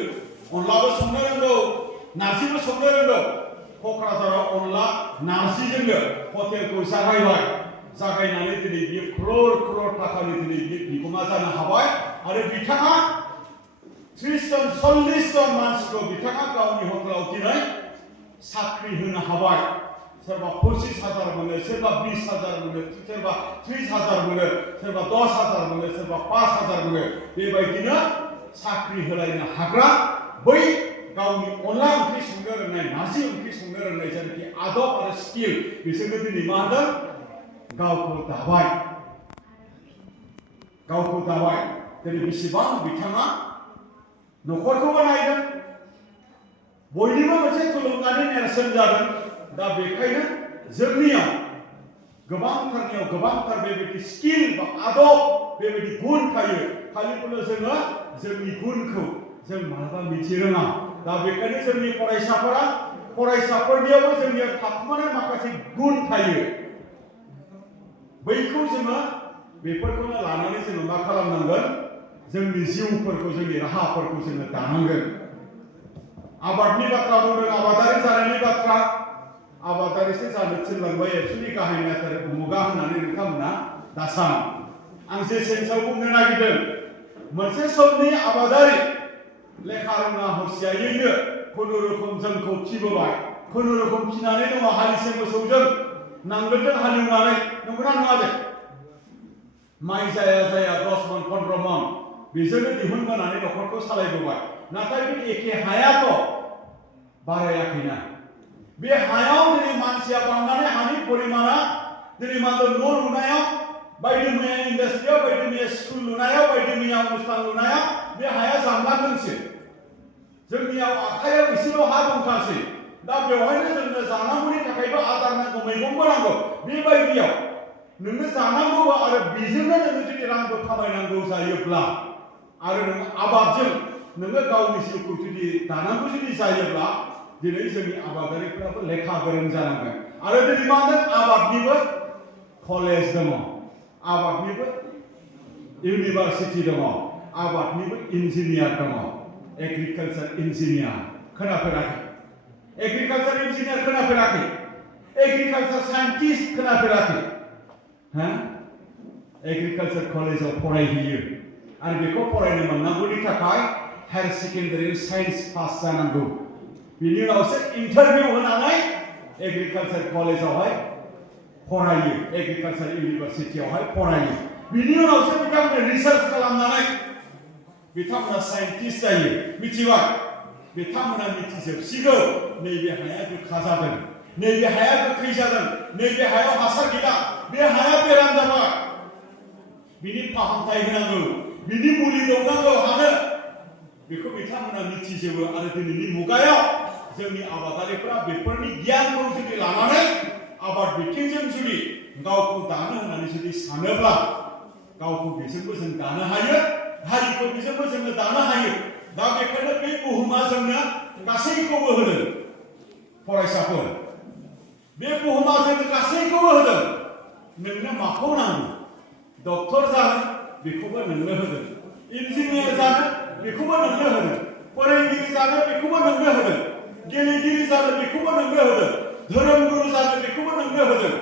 अनलाबो संनो रोंगौ नारजिबो संनो रोंगौ क'क्राझाराव अनला नारजिजोंनो हटेलखौ जागायनानै दिनै बियो क्रर थाखानि दिनै बियो बिगोमा जानो हाबाय आरो बिथाङा 30 जन 40 जन मानसिखौ बिथाङा गावनि हटेलाव दिनै साख्रि होनो हाबाय सोरबा 25,000 मोनो, सोरबा 20,000 मोनो, सोरबा 30,000 मोनो, सोरबा 10,000 मोनो, सोरबा 5,000 मोनो। बेबायदिनो साख्रि होलायनो हाग्रा बै गावनि अनला ओंख्रि संनो रोंनाय, नारजि ओंख्रि संनो रोंनाय जायनाखि आदब आरो स्किल बिसोरनो दिनै मा होदों? गावखौ दाबाय। गावखौ दाबाय। दिनै बेसेबां बिथाङा न'खरखौबो नायदों, बयनिबो मोनसे थुलुंगानि नेरसोन जादों। दा बेखायनो जोंनियाव गोबांथार बेबायदि स्किल बा आदब बेबायदि गुन थायो। खालिबोल' जोङो जोंनि गुनखौ जों मालाबा मिथिरोङा। दा बेखायनो जोंनि फरायसाफोरनियावबो जोंनियाव थाखुमानाय माखासे गुन थायो। बैखौ जोङो बेफोरखौनो लानानै जोङो मा खालामनांगोन? जोंनि जिउफोरखौ, जोंनि राहाफोरखौ जोङो दानांगोन। आबादनि बाथ्रा बुंदों, आबादारि जानायनि बाथ्रा। आबादारिसो जानो थिनलांबाय एबसुनि गाहाय नेहाथारि उमुगा होननानै नोंथांमोना दासान। आं जे सेन्सआव बुंनो नागिरदों, मोनसे समनि आबादारि लेखा रोङा हसियायैनो खुनुरुखुम जोंखौ फिबोबाय, खुनुरुखुम फिनानै दङ हालिसे मोसौजों, नांगोलजों हालेवनानै। नंगौना नङा दे? माइ जाया 10 मन 15 मन बेजोंनो दिहुनबोनानै न'खरखौ सालायबोबाय। नाथाय बे एखे हायाथ' बारायाखैना। बे हायाव दिनै मानसिया बांनानै हानि परिमाणा दिनै मा होनो? न' लुनायाव, बायदि मैया इन्डास्ट्रियाव, बायदि मैया स्कुल लुनायाव, बायदि मैया अनुष्ठान लुनायाव बे हाया जामलांदोंसो। जोंनियाव आखायाव एसेल' हा दंखासै। दा बेवहायनो जोंनो जानांगौनि थाखायबो आदार नांगौ, मैगंबो नांगौ। बेबायदियाव नोंनो जानांगौबा आरो बेजोंनो नोङो जुदि रांबो खामायनांगौ जायोब्ला आरो नों आबादजों नोङो गावनि जिउखौ जुदि दानांगौ जुदि जायोब्ला दिनै जोंनि आबादारिफोराबो लेखा गोरों जानांगोन। आरो दिनै मा होनदों? आबादनिबो कलेज दङ, आबादनिबो इउनिभारसिटि दङ, आबादनिबो इन्जिनियार दङ। एग्रिकालचार इन्जिनियार खोनाफेराखै? एग्रिकालचार इन्जिनियार खोनाफेराखै? एग्रिकालचार साइन्टिस्ट खोनाफेराखै? एग्रिकालचार कलेजाव फरायहैयो आरो बेखौ फरायनो मोननांगौनि थाखाय हायर सेकेन्डारि साइन्स पास जानांगौ। बिनि उनावसो इन्टारभिउ होनानै एग्रिकालचार कलेजावहाय फरायो, एग्रिकालचार इउनिभारसिटियावहाय फरायो। बिनि उनावसो बिथांमोना रिसार्च खालामनानै बिथांमोना साइन्टिस्ट जायो। मिथिबाय? बिथांमोना मिथिजोबसिगौ नैबे हाया गोखा जादों, नैबे हाया गोखै जादों, नैबे हायाव हासार गैला, बे हाया बेराम जाबाय, बिनि फाहामथाय होनांगौ, बिनि मुलि दौनांगौ हानो। बेखौ बिथांमोना मिथिजोबो। आरो दिनैनि मुगायाव जोंनि आबादारिफोरा बेफोरनि गियानखौ जुदि लानानै आबाद बिथिंजों जुदि गावखौ दानो होननानै जुदि सानोब्ला गावखौ बेजोंबो जों दानो हायो, हारिखौ बेजोंबो जोङो दानो हायो। दा बेखायनो बे बुहुमा जोंनो गासैखौबो होदों। फरायसाफोर, बे बुहुमा जोंनो गासैखौबो होदों। नोंनो माखौ नांगौ? डक्टर जानो बेखौबो नोंनो होदों, इन्जिनियार जानो बेखौबो नोंनो होदों, फोरोंगिरि जानो बेखौबो नोंनो होदों, गेलेगिरि जानो बेखौबो नोंनो होदों, धोरोमगुरु जानो बेखौबो नोंनो होदों,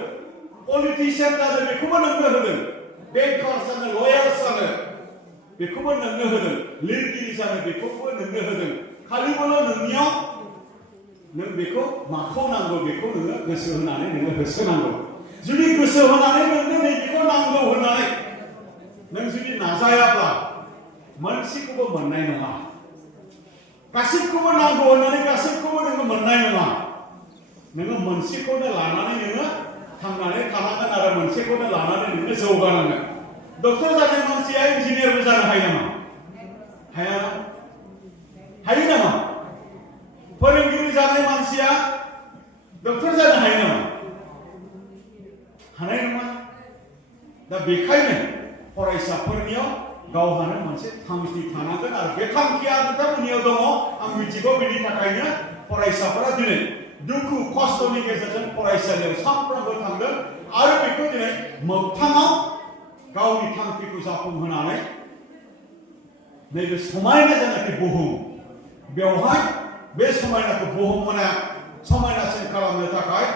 पलिटिशियान जानो बेखौबो नोंनो होदों, बेंकार जानो, लयार जानो बेखौबो नोंनो होदों, लिरगिरि जानो बेखौबो नोंनो होदों। खालिबोल' नोंनियाव नों बेखौ माखौ नांगौ बेखौ नोङो गोसो होनानै नोङो होसोनांगौ। जुदि गोसो होनानै नोंनो नैबेखौ नांगौ होननानै नों जुदि नाजायाब्ला मोनसेखौबो मोननाय नङा। गासैखौबो नांगौ होननानै गासैखौबो नोङो मोननाय नङा। नोङो मोनसेखौनो लानानै नोङो थांनानै थानांगोन आरो मोनसेखौनो लानानै नोङो जौगानांगोन। डक्टर जानाय मानसिया इन्जिनियारबो जानो हायो नामा? हाया ना? हायो नामा? फोरोंगिरि जानाय मानसिया डक्टर जानो हायो नामा? हानाय नङा। दा बेखायनो फरायसाफोरनियाव गावहानो मोनसे थांखि थानांगोन आरो बे थांखिया नोंथांमोननियाव दङ। आं मिथिगौ। बेनि थाखायनो फरायसाफोरा दिनै दुखु खस्थ'नि गेजेरजों फरायसालियाव सानफ्रोमबो थांदों आरो बेखौ दिनै मोगथाङाव गावनि थांखिखौ जाफुंहोनानै नैबे समायना जानाखि बुहुम बेवहाय बे समायनाखौ बुहुमना समायनासिन खालामनो थाखाय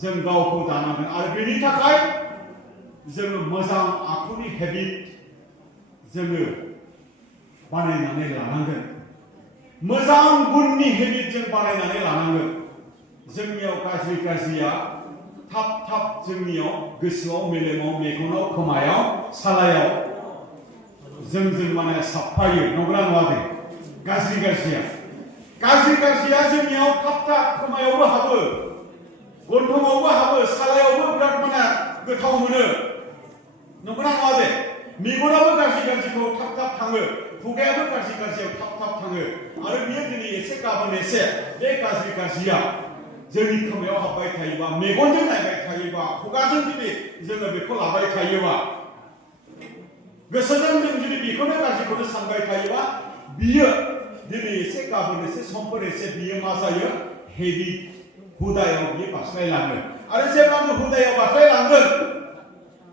जों गावखौ दानांगोन आरो बेनि थाखाय जोङो मोजां आखुनि हेबिट जोङो बानायनानै लानांगोन। मोजां गुननि हेबिट जों बानायनानै लानांगोन। जोंनियाव गाज्रिया थाब जोंनियाव गोसोआव मेलेमाव मेगनाव खोमायाव सालायाव जों माने साफायो नंगौना नङा गाज्रिया जोंनियाव थाब खोमायावबो हाबो गन्थङावबो हाबो सालायावबो बिराद माने गोथाव मोनो नंगौना नङा मेगनाबो गाज्रिखौ थाब थाङो खुगायाबो गाज्रियाव थाब थाङो आरो बियो दिनै एसे गाबोन एसे बे गाज्रिया जोंनि खोमायाव हाबबाय थायोबा मेगनजों नायबाय थायोबा खुगाजों जुदि जोङो बेखौ लाबाय थायोबा गोसोजों जों जुदि बेखौनो गाज्रिखौनो सानबाय थायोबा बियो दिनै एसे गाबोन एसे समफोर एसे बियो मा जायो हेबिट हुदायाव बियो बास्लायलाङो आरो जेब्लानो हुदायाव बास्लायलांगोन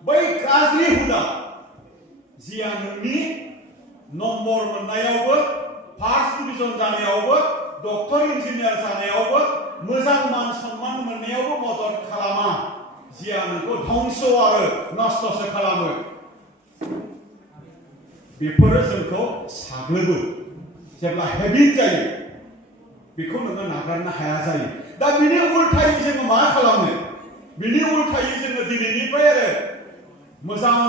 बै गाज्रि हुदा जिया नोंनि नम्बर मोननायावबो फार्स्ट डिभिजन जानायावबो डक्टर इन्जिनियार जानायावबो मोजां मान सन्मान मोननायावबो मदद खालामा जिया नोंखौ धंस आरो नस्थसो खालामो बेफोरो जोंखौ साग्लोबो जेब्ला हेबिट जायो बेखौ नोङो नागारनो हाया जायो दा बिनि उल्थायै जोङो मा खालामो बिनि उल्थायै जोङो दिनैनिफ्राय आरो मोजां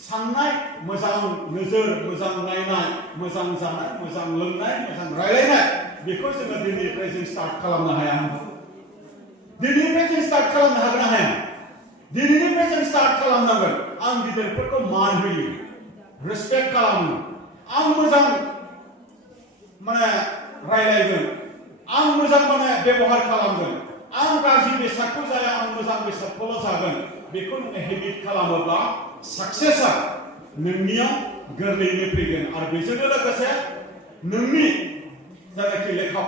साननाय मोजां नोजोर मोजां नायनाय मोजां जानाय मोजां लोंनाय मोजां रायलायनाय बेखौ जोङो दिनैनिफ्राय जों स्टार्ट खालामनो हाया दिनैनिफ्राय जों स्टार्ट खालामनो हागोन ना हाया दिनैनिफ्राय जों स्टार्ट खालामनांगोन आं गिदिरफोरखौ मान होयो रेसपेक्ट खालामो आं मोजां माने रायलायगोन आं मोजां माने बेबहार खालामगोन आं गाज्रि बेसादखौ जाया आं मोजां बेसादखौल' जागोन बेखौ नोङो हेबिट खालामोब्ला साक्सेसआ नोंनियाव गोरलैयैनो फैगोन आरो बेजोंनो लोगोसे नोंनि जायनाखि लेखा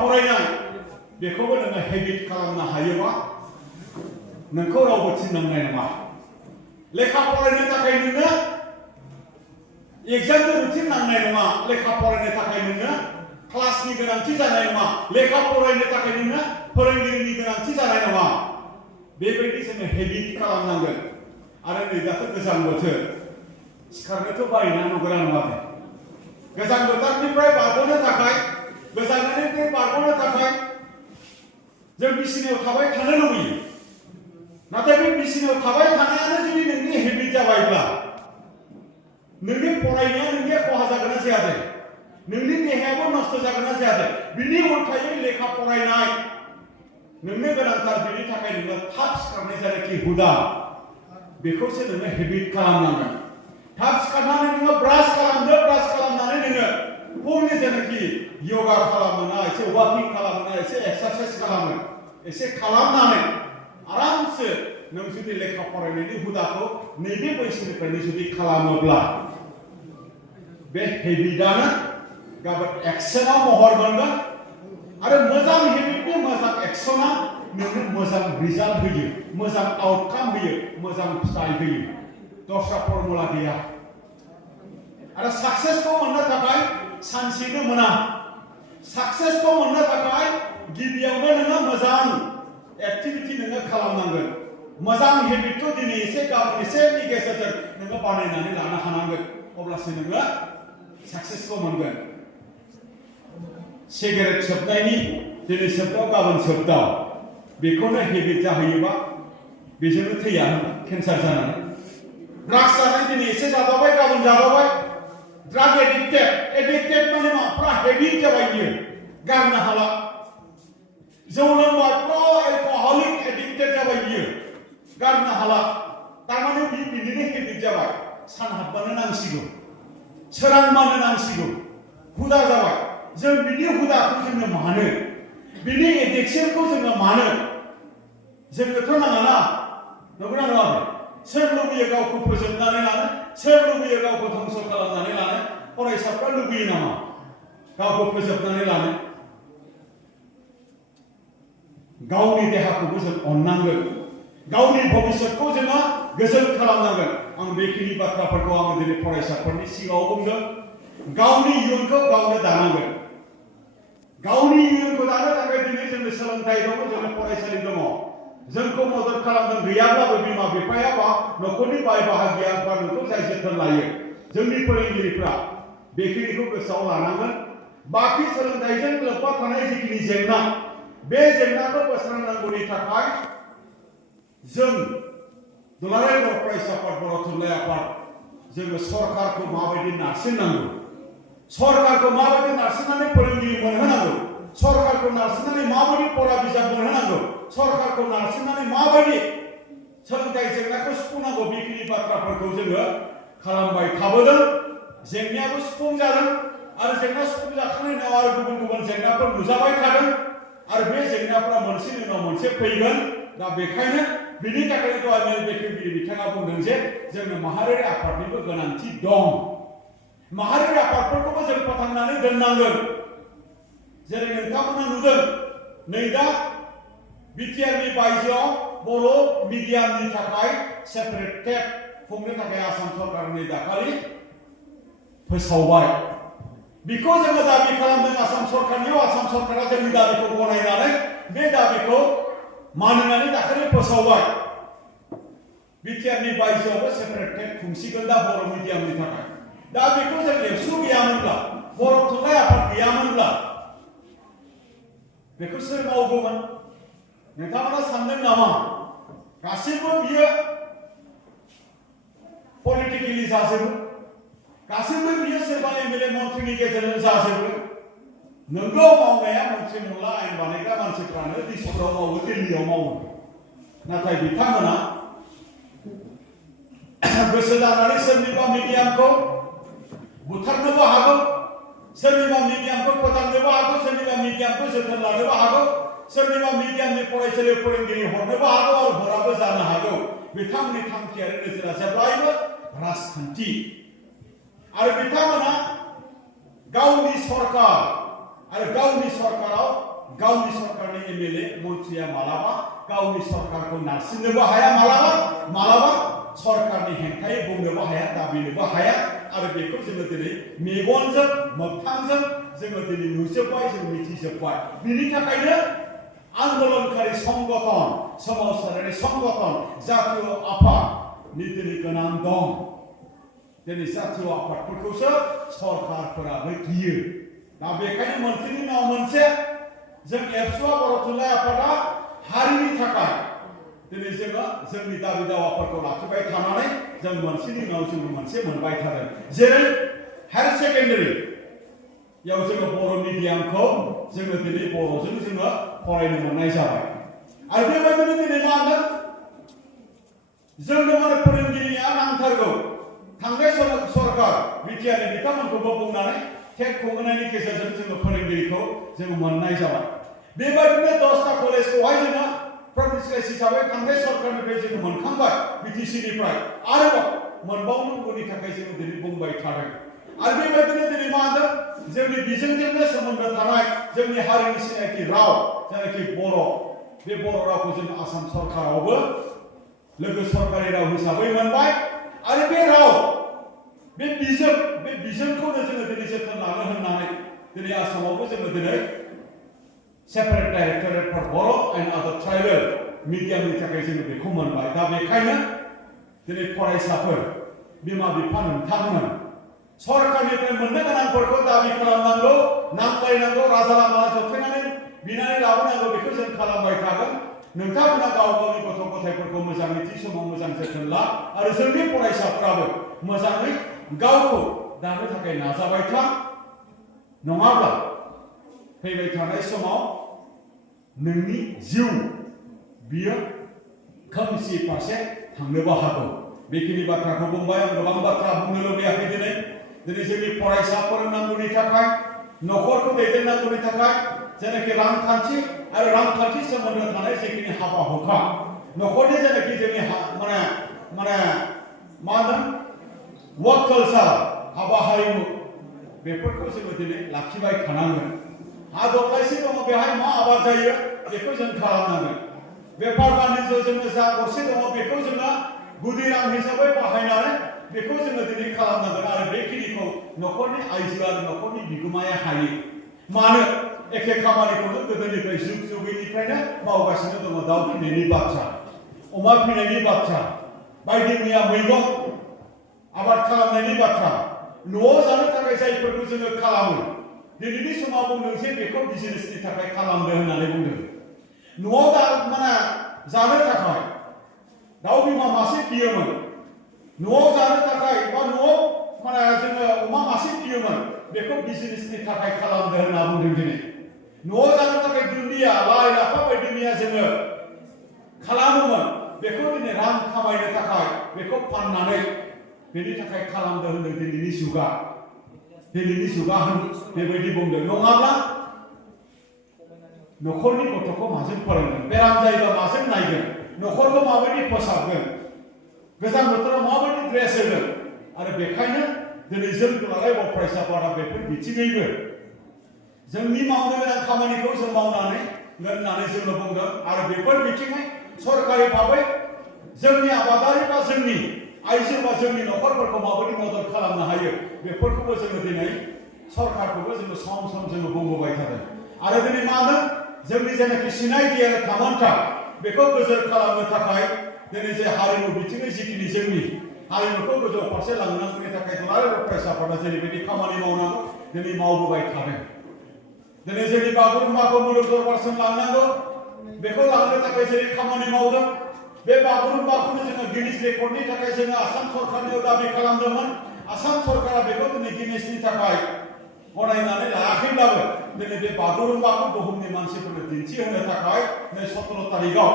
फरायनाय बेखौबो नोङो हेबिट खालामनो हायोबा नोंखौ रावबो थिननांनाय नङा लेखा फरायनो थाखाय नोङो एग्जामनि रुटिन नांनाय नङा लेखा फरायनो थाखाय नोङो क्लासनि गोनांथि जानाय नङा लेखा फरायनो थाखाय नोङो फोरोंगिरिनि गोनांथि जानाय नङा बेबायदि जोङो हेबिट खालामनांगोन आरो नै दाथ' गोजां बोथोर सिखारनोथ' बायोना नंगौना नङा गोजां बोथोरनिफ्राय बारग'नो थाखाय गोजांनायनिफ्राय बारग'नो थाखाय जों बिसिनायाव थाबाय थानो लुबैयो नाथाय बे बिसिनायाव थाबाय थानायानो जुदि नोंनि हेबिट जाबायब्ला नोंनि फरायनाया नोंनिया खहा जागोन ना जायाखै नोंनि देहायाबो नस्थ' जागोन ना जायाखै बिनि उल्थायै लेखा फरायनाय नोंनो गोनांथार बेनि थाखाय नोङो थाब सिखारनाय जानाखि हुदा बेखौसो नोङो हेबिट खालामनांगोन थाब सिखारनानै नोङो ब्रास खालामनानै नोङो फुंनि जेनाखि योगा खालामोना एसे वाकिं खालामोना एसे एक्सारसाइज खालामो एसे खालामनानै आरामसे नों जुदि लेखा फरायनायनि हुदाखौ नैबे बैसोनिफ्रायनो जुदि खालामोब्ला बे हेबिटआनो गाबोन एक्सनाव महर मोनगोन आरो मोजां हेबिटनि मोजां एक्सना नोंनो मोजां रिजाल्ट होयो मोजां आउटकाम होयो मोजां फिथाइ होयो दस्रा फर्मुला गैया आरो साक्सेसखौ मोननो थाखाय सानसेनो मोना साक्सेसखौ मोननो थाखाय गिबियावनो नोङो मोजां एक्टिभिटी नोङो खालामनांगोन मोजां हेबिटखौ दिनै एसे गाबोन एसेनि गेजेरजों नोङो बानायनानै लानो हानांगोन अब्लासो नोङो साक्सेसखौ मोनगोन सिगारेट सोबनायनि दिनै सोबदाव गाबोन सोबदाव बेखौनो हेबिट जाहैयोबा बेजोंनो थैया केन्सार जानानै ड्राग्स जानाय दिनै एसे जादावबाय गाबोन जादावबाय ड्राग एडिक्टेड माने मा फुरा हेबिट जाबाय बियो गारनो हाला जौ लोंबाय एलकहलिक एडिक्टेड जाबाय बियो गारनो हाला तारमाने बियो बिनिनो हेबिट जाबाय सान हाबबानो नांसिगौ सोरांबानो नांसिगौ हुदा जाबाय जों बिनि हुदाखौ जोङो मानो बिनि एडिक्शनखौ जोङो मानो जोंनोथ' नाङाना नंगौना नङा सोर लुबैयो गावखौ फोजोबनानै लानो सोर लुबैयो गावखौ धंस खालामनानै लानो फरायसाफ्रा लुबैयो नामा गावखौ फोजोबनानै लानो गावनि देहाखौबो जों अननांगोन गावनि भबिष्यतखौ जोङो गोजोन खालामनांगोन आं बेखिनि बाथ्राफोरखौ आङो दिनै फरायसाफोरनि सिगाङाव बुंदों गावनि इयुनखौ गावनो दानांगोन गावनि इयुनखौ दानो थाखाय दिनै जोंनो सोलोंथाइ दङ जोंनो फरायसालि दङ जोंखौ मदद खालामदों गैयाब्लाबो बिमा बिफाया बा न'खरनि बाय बाहागिया बा नोंखौ जाय जोथोन लायो जोंनि फोरोंगिरिफ्रा बेखिनिखौ गोसोआव लानांगोन बाकी सोलोंथाइजों लोब्बा थानाय जिखिनि जेंना बे जेंनाखौ बोस्रांनांगौनि थाखाय जों दुलाराय बर' फरायसा आफाद बर' थुनलाइ आफाद जोङो सरकारखौ माबायदि नारसिननांगौ सरकारखौ माबायदि नारसिननानै फोरोंगिरि मोनहोनांगौ सरकारखौ नारसिननानै माबायदि फरा बिजाब मोनहोनांगौ सरकारखौ नारसिननानै माबायदि सोलोंथाइ जेंनाखौ सुफुंनांगौ बेखिनि बाथ्राफोरखौ जोङो खालामबाय थाबोदों जेंनायाबो सुफुंजादों आरो जेंना सुफुंजाखांनायनि उनाव आरो गुबुन गुबुन जेंनाफोर नुजाबाय थादों आरो बे जेंनाफोरा मोनसेनि उनाव मोनसे फैगोन दा बेखायनो बिनि थाखायनो दहाय बेखेवगिरि बिथाङा बुंदों जे जोंनो माहारियारि आफादनिबो गोनांथि दं माहारियारि आफादफोरखौबो जों फोथांनानै दोननांगोन जेरै नोंथांमोना नुदों नै दा बिटिआरनि बायजोआव बर' मिडियामनि थाखाय सेपारेट टेट खुंनो थाखाय आसाम सरकारनि दाखालि फोसावबाय बेखौ जोङो दाबि खालामदों आसाम सरकारनियाव आसाम सरकारा जोंनि दाबिखौ गनायनानै बे दाबिखौ मानिनानै दाखालि फोसावबाय बिटिआरनि बायजोआवबो सेपारेट टेट खुंसिगोन दा बर' मिडियामनि थाखाय दा बेखौ जों एबसु गैयामोनब्ला बर' थुनलाइ आफाद गैयामोनब्ला बेखौ सोर मावगौमोन नोंथांमोना सानदों नामा गासिबो बियो पलिटिकेलि जाजोबो गासिबो बियो सोरबा एमएलए मन्थ्रिनि गेजेरजों जाजोबो नोंगौ मावनाया मोनसे मोनला आयेन बानायग्रा मानसिफ्रानो दिसपुराव मावो दिल्लीयाव मावो नाथाय बिथांमोना गोसो जानानै सोरनिबा मिडियामखौ बुथारनोबो हागौ सोरनिबा मिडियामखौ फोथांनोबो हागौ सोरनिबा मिडियामखौ जोथोन लानोबो हागौ सोरनिबा मिडियामनि फरायसालियाव फोरोंगिरि हरनोबो हागौ आरो हराबो जानो हागौ बिथांमोननि थांखि आरो नोजोरा जेब्लायबो राजखान्थि आरो बिथांमोना गावनि सरकार आरो गावनि सरकाराव गावनि सरकारनि एमएलए मन्थ्रिया मालाबा गावनि सरकारखौ नारसिननोबो हाया मालाबा सरकारनि हेंथायै बुंनोबो हाया दाबिनोबो हाया आरो बेखौ जोङो दिनै मेगनजों मोगथांजों जोङो दिनै नुजोबबाय जों मिथिजोबबाय बिनि थाखायनो आन्दोलनकारि संगठन सोमावसारारि संगठन जातीय आफादनि दिनै गोनां दं दिनै जातीय आफादफोरखौसो सरकारफोराबो गियो दा बेखायनो मोनसेनि उनाव मोनसे जों एबसुआ बर' थुनलाइ आफादा हारिनि थाखाय दिनै जोङो जोंनि दाबि दावाफोरखौ लाखिबाय थानानै जों मोनसेनि उनाव जोङो मोनसे मोनबाय थादों जेरै हायार सेकेन्डारियाव जोङो बर' मिडियामखौ जोङो दिनै बर'जों जोङो फरायनो मोननाय जाबाय आरो बेबायदिनो दिनै मा होनदों जोंनो माने फोरोंगिरिया नांथारगौ थांनाय सरकार बिटिआरनि बिथांमोनखौबो बुंनानै टेट खुंहोनायनि गेजेरजों जोङो फोरोंगिरिखौ जोङो मोननाय जाबाय बेबायदिनो 10टा कलेजखौहाय जोङो प्रभिन्सियेलाइज हिसाबै थांनाय सरकारनिफ्राय जोङो मोनखांबाय बिटिसिनिफ्राय आरोबाव मोनबावनांगौनि थाखाय जोङो दिनै बुंबाय थादों आरो बेबायदिनो दिनै मा होनदों जोंनि बिजोंजोंनो सोमोन्दो थानाय जोंनि हारिनि सिनायथि राव जायनाखि बर' बे बर' रावखौ जों आसाम सरकारावबो लोगो सरकारि राव हिसाबै मोनबाय आरो बे राव बे बिजोंखौनो जोङो दिनै जोथोन लानो होननानै दिनै आसामावबो जोङो दिनै separate directorate four Bodo' and आदार ट्राइबेल मिडियामनि थाखाय जोङो बेखौ मोनबाय दा बेखायनो दिनै फरायसाफोर बिमा बिफा नोंथांमोन सरकारनिफ्राय मोननो गोनांफोरखौ दाबि खालामनांगौ नांलायनांगौ राजा लामा जथायनानै बिनानै लाबोनांगौ बेखौ जों खालामबाय थागोन नोंथांमोना गाव गावनि गथ' गथायफोरखौ मोजाङै थि समाव मोजां जोथोन ला आरो जोंनि फरायसाफोराबो मोजाङै गावखौ दानो थाखाय नाजाबाय था नङाब्ला फैबाय थानाय समाव नोंनि जिउ बियो खोमसि फारसे थांनोबो हागौ बेखिनि बाथ्राखौ बुंबाय आं गोबां बाथ्रा बुंनो लुबैयाखै दिनै जोंनि फरायसा फोरोंनांगौनि थाखाय न'खरखौ दैदेननांगौनि थाखाय जेनाखि रांखान्थि आरो रांखान्थि सोमोन्दो थानाय जिखिनि हाबा हुखा न'खरनि जेनाखि जोंनि माने मा होनो वर्क कालचार हाबा हारिमु बेफोरखौ जोङो दिनै लाखिबाय थानांगोन हा दब्लायसे दङ बेहाय मा आबाद जायो बेखौ जों खालामनांगोन बेफार बानिज्य जोङो जा गरसे दङ बेखौ जोङो गुदि रां हिसाबै बाहायनानै बेखौ जोङो दिनै खालामनांगोन आरो बेखिनिखौ न'खरनि आइजो आरो न'खरनि बिगोमाया हायो मानो एखे खामानिखौनो गोदोनिफ्राय जुग जुगैनिफ्रायनो मावगासिनो दङ दाउ फिनायनि बाथ्रा अमा फिनायनि बाथ्रा बायदि मैया मैगं आबाद खालामनायनि बाथ्रा न'आव जानो थाखाय जायफोरखौ जोङो खालामो दिनैनि समाव बुंदों जे बेखौ बिजनेसनि थाखाय खालामदों होननानै बुंदों। न'आव दा माने जानो थाखाय दाउ बिमा मासे फियोमोन, न'आव जानो थाखाय बा न'आव माने जोङो अमा मासे फियोमोन, बेखौ बिजनेसनि थाखाय खालामदों होनना बुंदों दिनै। न'आव जानो थाखाय दुन्दिया लाइ लाफा बायदि मैया जोङो खालामोमोन, बेखौ दिनै रां खामायनो थाखाय बेखौ फाननानै बेनि थाखाय खालामदों होनदों दिनैनि जुगा बेबायदि बुंदों। नङाब्ला न'खरनि गथ'खौ माजों फोरोंगोन, बेराम जायोबा माजों नायगोन, न'खरखौ माबायदि फोसाबगोन, गोजां बोथोराव माबायदि ड्रेस होगोन। आरो बेखायनो दिनै जों दुलाराय बर' फरायसाफोरा बेफोर बिथिङैबो जोंनि मावनो गोनां खामानिखौ जों मावनानै होननानै जोङो बुंदों। आरो बेफोर बिथिङै सरकारि भाबै जोंनि आबादारि बा जोंनि आइजो बा जोंनि न'खरफोरखौ माबायदि मदद खालामनो हायो, बेफोरखौबो जोङो दिनै सरकारखौबो जोङो सम सम जोङो बुंबोबाय थादों। आरो दिनै मा होनो, जोंनि जेनाखि सिनायथि आरो थामोनथा बेखौ गोजोर खालामनो थाखाय दिनै जे हारिमु बिथिङै जिखिनि जोंनि हारिमुखौ गोजौ फारसे लांनांगौनि थाखाय दुलाराय बर' फरायसाफोरा जेरैबायदि खामानि मावनांगौ दिनै मावबोबाय थादों। दिनै जोंनि बागुरुम्बाखौ मुलुग दरबारसिम लांनांगौ, बेखौ लांनो थाखाय जेरै खामानि मावदों, बे बागुरुम्बाखौनो जोङो गिनिज रेकर्डनि थाखाय जोङो आसाम सरकारनियाव दाबि खालामदोंमोन। आसाम सरकारा बेखौ दिनै गिनिजनि थाखाय गनायनानै लायाखैब्लाबो दिनै बे बागुरुम्बाखौ बुहुमनि मानसिफोरनो दिन्थिहोनो थाखाय नै 17 तारिखआव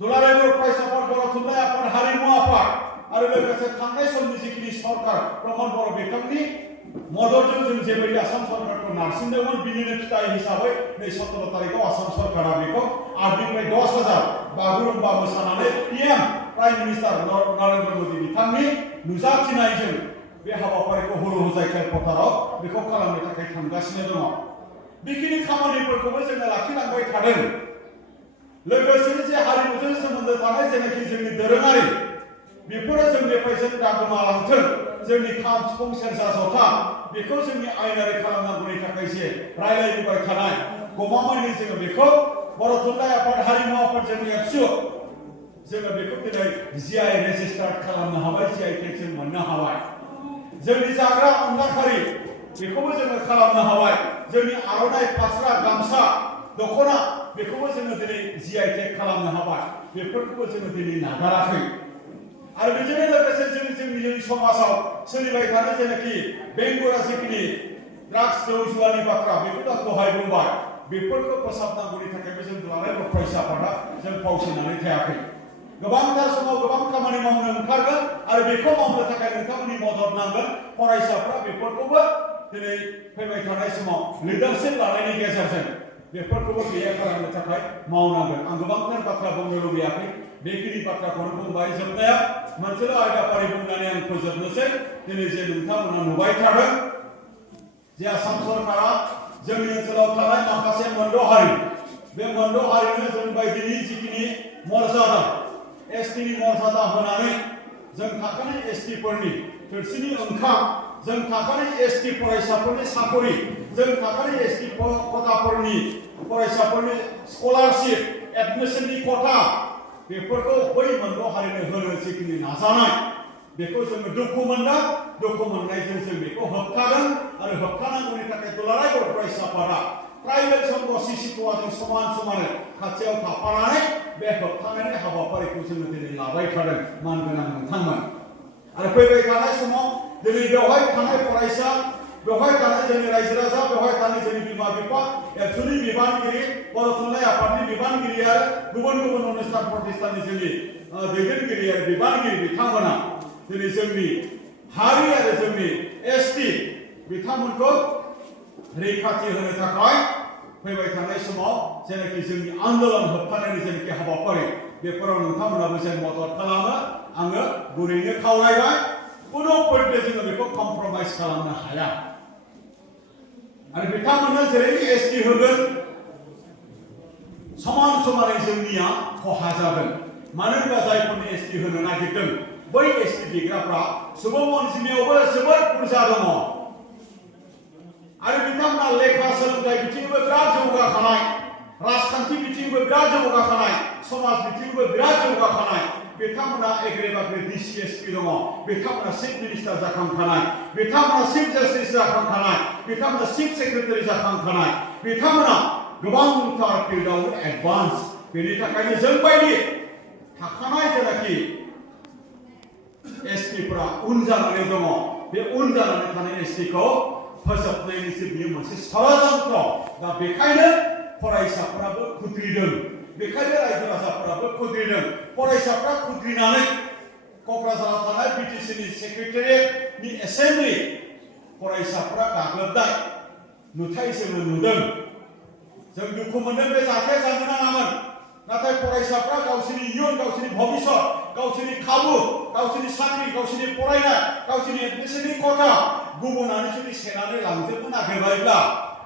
दुलाराय बर' फरायसाफोर, बर' थुनलाइ आफाद, हारिमु आफाद आरो लोगोसे थांनाय समनि जिखिनि सरकार प्रमद बर' बिथांनि मददजों जों जेबायदि आसाम सरकारखौ नारसिनदोंमोन, बिनिनो फिथाइ हिसाबै नै 17 तारिखआव आसाम सरकारा बेखौ 8निफ्राय 10,000 बागुरुम्बा मोसानानै PM prime minister Narendra Modi बिथांनि नुजाथिनायजों बे हाबाफारिखौ हुरु हुजाय खेल फोथाराव बेखौ खालामनो थाखाय थांगासिनो दङ। बेखिनि खामानिफोरखौबो जोङो लाखिलांबाय थादों। लोगोसेनो जे हारिमुजों सोमोन्दो थानाय जेनाखि जोंनि दोरोङारि, बेफोरो जोंनिफ्राय जों दा गोमालांथों। जोंनि खाम, सिफुं, सेरजा, जथा बेखौ जोंनि आयेनारि खालामनांगौनि थाखाय जे रायलायबोबाय थानाय गमामायैनो जोङो बेखौ बर' थुनलाइ आफाद, हारिमु आफाद, जोंनि एबसु जोङो बेखौ दिनै GI रेजिस्टार्ड खालामनो हाबाय, GI टेग जों मोननो हाबाय। जोंनि जाग्रा अनला खारि बेखौबो जोङो खालामनो हाबाय। जोंनि आर'नाइ, फास्रा, गामसा, दख'ना बेखौबो जोङो दिनै GI टेग खालामनो हाबाय। बेफोरखौबो जोङो दिनै नागाराखै। आरो बेजोंनो लोगोसे जोंनि समाजाव सोलिबाय थानाय जेनाखि बेंगुरा जिखिनि ड्राग्स, जौ जुवानि बाथ्रा, बेखौ आं दहाय बुंबाय, बेफोरखौ फोसाबनांगौनि थाखायबो जों दुलाराय बर' फरायसाफोरा जों फावसायनानै थायाखै। गोबांथार समाव गोबां खामानि मावनो ओंखारगोन आरो बेखौ मावनो थाखाय नोंथांमोननि मदद नांगोन। फरायसाफ्रा बेफोरखौबो दिनै फैबाय थानाय समाव लिडारशिप लानायनि गेजेरजों बेफोरखौबो गैया खालामनो थाखाय मावनांगोन। आं गोबांथार बाथ्रा बुंनो लुबैयाखै, बेखिनि बाथ्राखौनो बुंबाय। जोबनायाव मोनसेल' आयदाफारि बुंनानै आं फोजोबनोसै। दिनै जे नोंथांमोना नुबाय थादों जे आसाम सरकारा जोंनि ओनसोलाव थानाय माखासे मोनद' हारि, बे मोनद' हारिनो जों बायदिनि जिखिनि मर्यादा, STनि मर्यादा होनानै जों थाखोनि STफोरनि थोरसिनि ओंखाम, जों थाखोनि ST फरायसाफोरनि साकरि, जों थाखोनि ST खथाफोरनि फरायसाफोरनि स्कलारशिप, एडमिसननि खथा, बेफोरखौ बै मोनद' हारिनो होनो जिखिनि नाजानाय, बेखौ जोङो दुखु मोनदों। दुखु मोननायजों जों बेखौ होबथादों आरो होबथानांगौनि थाखाय दुलाराय बर' फरायसाफोरा ट्राइबेल संघ CCTOAजों समान समानै खाथियाव थाफानानै बे होबथानायनि हाबाफारिखौ जोङो दिनै लाबाय थादों मानगोनां नोंथांमोन। आरो फैबाय थानाय समाव दिनै बेवहाय थानाय फरायसा, बेवहाय थानाय जोंनि रायजो राजा, बेवहाय थानाय जोंनि बिमा बिफा, एबसुनि बिबानगिरि, बर' थुनलाइ आफादनि बिबानगिरि आरो गुबुन गुबुन अनुष्ठान प्रतिष्ठाननि जोंनि दैदेनगिरि आरो बिबानगिरि बिथांमोना दिनै जोंनि हारि आरो जोंनि ST बिथांमोनखौ रैखाथि होनो थाखाय फैबाय थानाय समाव जेनाखि जोंनि आन्दोलन होबथानायनि जेनाखि हाबाफारि, बेफोराव नोंथांमोनाबो जों मदद खालामो आङो गुरैनो खावलायबाय। कुनु पइन्टै जोङो बेखौ कमप्रमाइज खालामनो हाया। आरो बिथांमोननो जेरै ST होगोन समान समानै जोंनिया खहा जागोन। मानो होनबा जायफोरनि ST होनो नागिरदों बै ST बिग्राफ्रा सुबुं अनजिमायावबो जोबोद बुरजा दङ आरो बिथांमोना लेखा सोलोंथाइ बिथिङावबो बिराद जौगाखानाय, राजखान्थि बिथिङावबो बिराद जौगाखानाय, समाज बिथिङावबो बिराद जौगाखानाय। बिथांमोना एग्रेबाग्रे DCSP दङ बिथांमोना चिफ मिनिस्टार जाखांखानाय बिथांमोना चिफ जास्टिस जाखांखानाय बिथांमोना चिफ सेक्रेटारि जाखांखानाय बिथांमोना गोबांथार फिल्डआवनो एडभान्स बेनि थाखायनो जों बायदि थाखानाय जेनाखि STफोरा उन जानानै दङ बे उन जानानै थानाय STखौ फोजोबनायनिसो बियो मोनसे षड़यन्त्र दा बेखायनो फरायसाफोराबो खुद्रिदों बेखायनो रायजो राजाफोराबो खुद्रिदों फरायसाफ्रा खुद्रिनानै क'क्राझाराव थानाय BTCनि सेक्रेटारियेटनि एसेम्बलि फरायसाफ्रा गाग्लोबनाय नुथाय जोङो नुदों जों दुखु मोनदों बे जाथाया जानो नाङामोन नाथाय फरायसाफ्रा गावसोरनि इयुन गावसोरनि भबिष्यत गावसोरनि खाबु गावसोरनि साख्रि गावसोरनि फरायनाय गावसोरनि एडमिसननि खथा गुबुनानो जुदि सेनानै लांजोबनो नागिरबायब्ला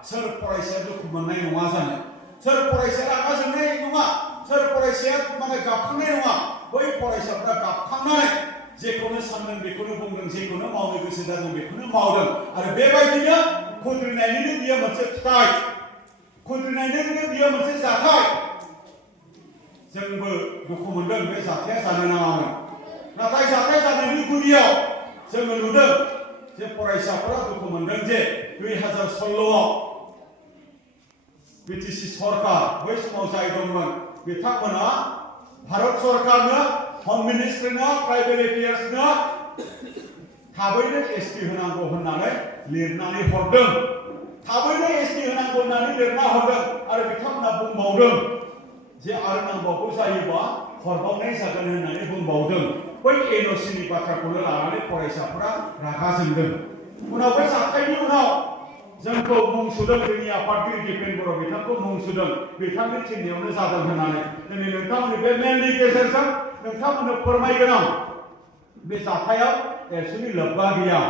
सोर फरायसाया दुखु मोननाय नङा जानो सोर फरायसाया रागा जोंनाय नङा सोर फरायसाया माने गाबखांनाय नङा बै फरायसाफ्रा गाबखांनानै जेखौनो सानदों बेखौनो बुंदों जेखौनो मावनो गोसो जादों बेखौनो मावदों आरो बेबायदिनो खुद्रिनायनिनो बियो मोनसे फिथाइ खुद्रिनायनिनो बियो मोनसे जाथाय जोंबो दुखु मोनदों बे जाथाया जानो नाङामोन नाथाय जाथाय जानायनि गुदियाव जोङो नुदों जे फरायसाफोरा दुखु मोनदों जे 2016आव BTC सरकार बै समाव जाय दंमोन बिथांमोना भारत सरकारनो हम मिनिस्ट्रिनो ट्राइबेल एफेयार्सनो थाबैनो ST होनांगौ होननानै लिरनानै हरदों थाबैनो ST होनांगौ होननानै लिरना हरदों आरो बिथांमोना बुंबावदों जे आरो नांबावगौ जायोबा हरबावनाय जागोन होननानै बुंबावदों बै NOCनि बाथ्राखौनो लानानै फरायसाफोरा रागा जोंदों उनाव बै जाथायनि उनाव जोंखौ मुं सुदों जोंनि आफादगिरि दिपेन बर' बिथांखौ मुं सुदों बिथांनि थिननायावनो जादों होननानै दिनै नोंथांमोननि बे मेलनि गेजेरजों नोंथांमोननो फोरमायगोन आं बे जाथायाव एक्सुअलि लोब्बा गैया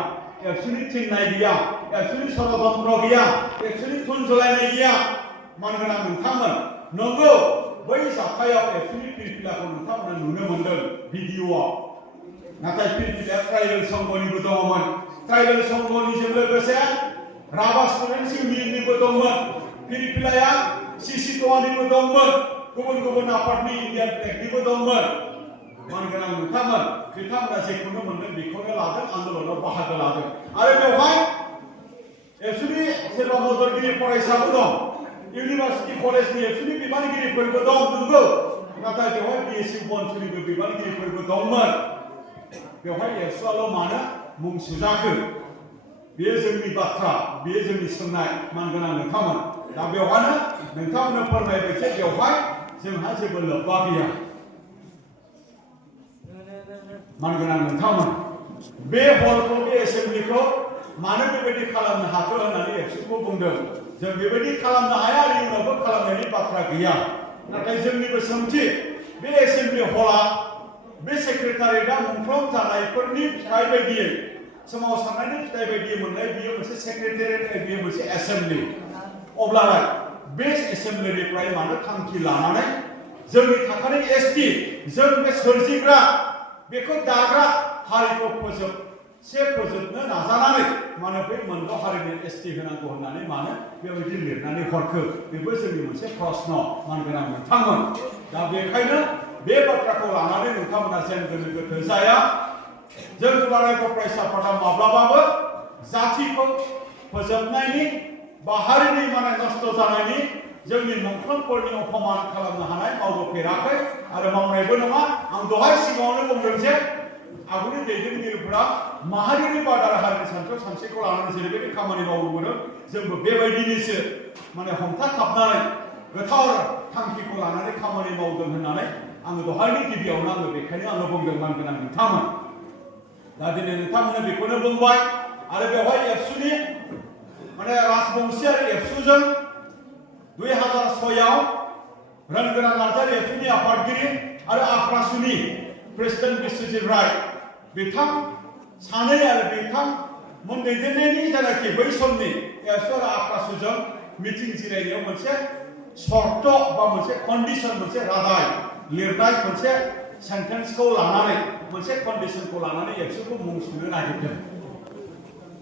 एक्सुअलि थिननाय गैया एक्सुअलि षड़यन्त्र गैया एक्सुअलि थुनज्लायनाय गैया मानोना नोंथांमोन नंगौ बै जाथायाव एक्सुअलि फिरफिलाखौ नोंथांमोना नुनो मोनदों भिडिअआव नाथाय फिरफिलाया ट्राइबेल संघनिबो दङमोन ट्राइबेल संघनिजों लोगोसे राभा स्टुडेन्ट्स इउनियननिबो दंमोन फिरफिलाया सिसिट'आनिबो दंमोन गुबुन गुबुन आफादनि इन्डियान फ्लेगनिबो दंमोन मानगोनां नोंथांमोन बिथांमोना जेखौनो मोनदों बेखौनो लादों आन्दोलनाव बाहागो लादों आरो बेवहाय एक्सुअलि सोरबा मददगिरि फरायसाबो दं इउनिभार्सिटि कलेजनि एक्सुअलि बिबानगिरिफोरबो दं नंगौ नाथाय बेवहाय BSc बनसुनिबो बिबानगिरिफोरबो दंमोन बेवहाय एक्सुअल मानो मुं सुजाखो बेयो जोंनि बाथ्रा बेयो जोंनि सोंनाय मानगोनां नोंथांमोन दा बेवहायनो नोंथांमोननो फोरमायबाय जे बेवहाय जोंहा जेबो लोब्बा गैया मानगोनां नोंथांमोन बे हलखौ बे एसेम्बलिखौ मानो बेबायदि खालामनो हाखो होननानै एबसुखौ बुंदों जों बेबायदि खालामनो हाया आरो इयुनावबो खालामनायनि बाथ्रा गैया नाथाय जोंनिबो सोंथि बे एसेम्बलि हला बे सेक्रेटारियेटआ मुंख्लं जानायफोरनि फिथाइ बायदियै सोमावसारनायनि फिथाइ बायदियै मोननाय बियो मोनसे सेक्रेटारियेट बियो मोनसे एसेम्बलि अब्लालाय बे एसेम्बलिनिफ्राय मानो थांखि लानानै जोंनि थाखानाय ST जों बे सोरजिग्रा बेखौ दाग्रा हारिखौ फोजोबनो नाजानानै मानो बै मोनद' हारिनि ST होनांगौ होननानै मानो बेबायदि लिरनानै हरखो बेबो जोंनि मोनसे प्रश्न मानगोनां नोंथांमोन दा बेखायनो बे बाथ्राखौ लानानै नोंथांमोना जेन गोनो गोथो जाया जों दुलाराय फरायसा आफादा माब्लाबाबो जाथिखौ फोजोबनायनि बा हारिनि माने नस्थ' जानायनि जोंनि मुंख्लंफोरनि अपमान खालामनो हानाय मावबोफेराखै आरो मावनायबो नङा आं दहाय सिगाङावनो बुंदों जे आगुनि दैदेनगिरिफोरा माहारियारि बादार हारिनि सानथौ सानस्रिखौ लानानै जेरैबायदि खामानि मावबोदों जोंबो बेबायदिनोसो माने हमथाथाबनानै गोथार थांखिखौ लानानै खामानि मावदों होननानै आङो दहायनि गिबियावनो आङो बेखायनो आङो बुंदों मानगोनां नोंथांमोन दा दिनै नोंथांमोननो बेखौनो बुंबाय आरो बेवहाय एबसुनि माने राजबंशियारि एबसुजों 2006आव रनगोनां नार्जारि एबसुनि आफादगिरि आरो आफ्रासुनि प्रेसिडेन्ट बिश्वजित राय बिथां सानै आरो बिथांमोन दैदेननायनि जेनाखि बै समनि एबसु आरो आफ्रासुजों मिटिं जिरायनायाव मोनसे सर्त बा मोनसे कन्डिसन मोनसे रादाय लिरनाय मोनसे सेन्टेन्सखौ लानानै मोनसे कन्डिसनखौ लानानै एबसुखौ मुं सुनो नागिरदों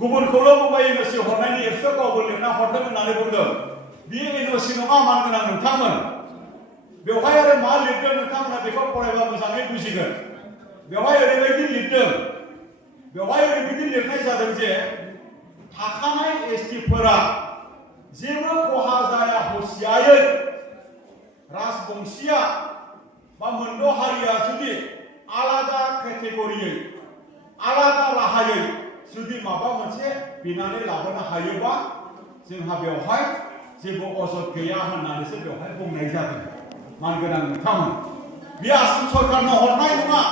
गुबुनखौल' बुंबाय NOC हरनायनि एबसु गावबो लिरना हरदों होननानै बुंदों बियो NOC नङा मानगोनां नोंथांमोन बेवहाय आरो मा लिरदों नोंथांमोना बेखौ फरायबा मोजाङै बुजिगोन बेवहाय ओरैबायदि लिरदों बेवहाय ओरैबायदि लिरनाय जादों जे थाखानाय एसटिफोरा जेबो खहा जाया हसियायै राजबंशिया बा मोनद' हारिया जुदि आलादा केटेगरियै आलादा राहायै जुदि माबा मोनसे बिनानै लाबोनो हायोबा जोंहा बेवहाय जेबो अजद गैया होननानैसो बेवहाय बुंनाय जादों मानगोनां नोंथांमोन बे आसाम सरकारनो हरनाय नङा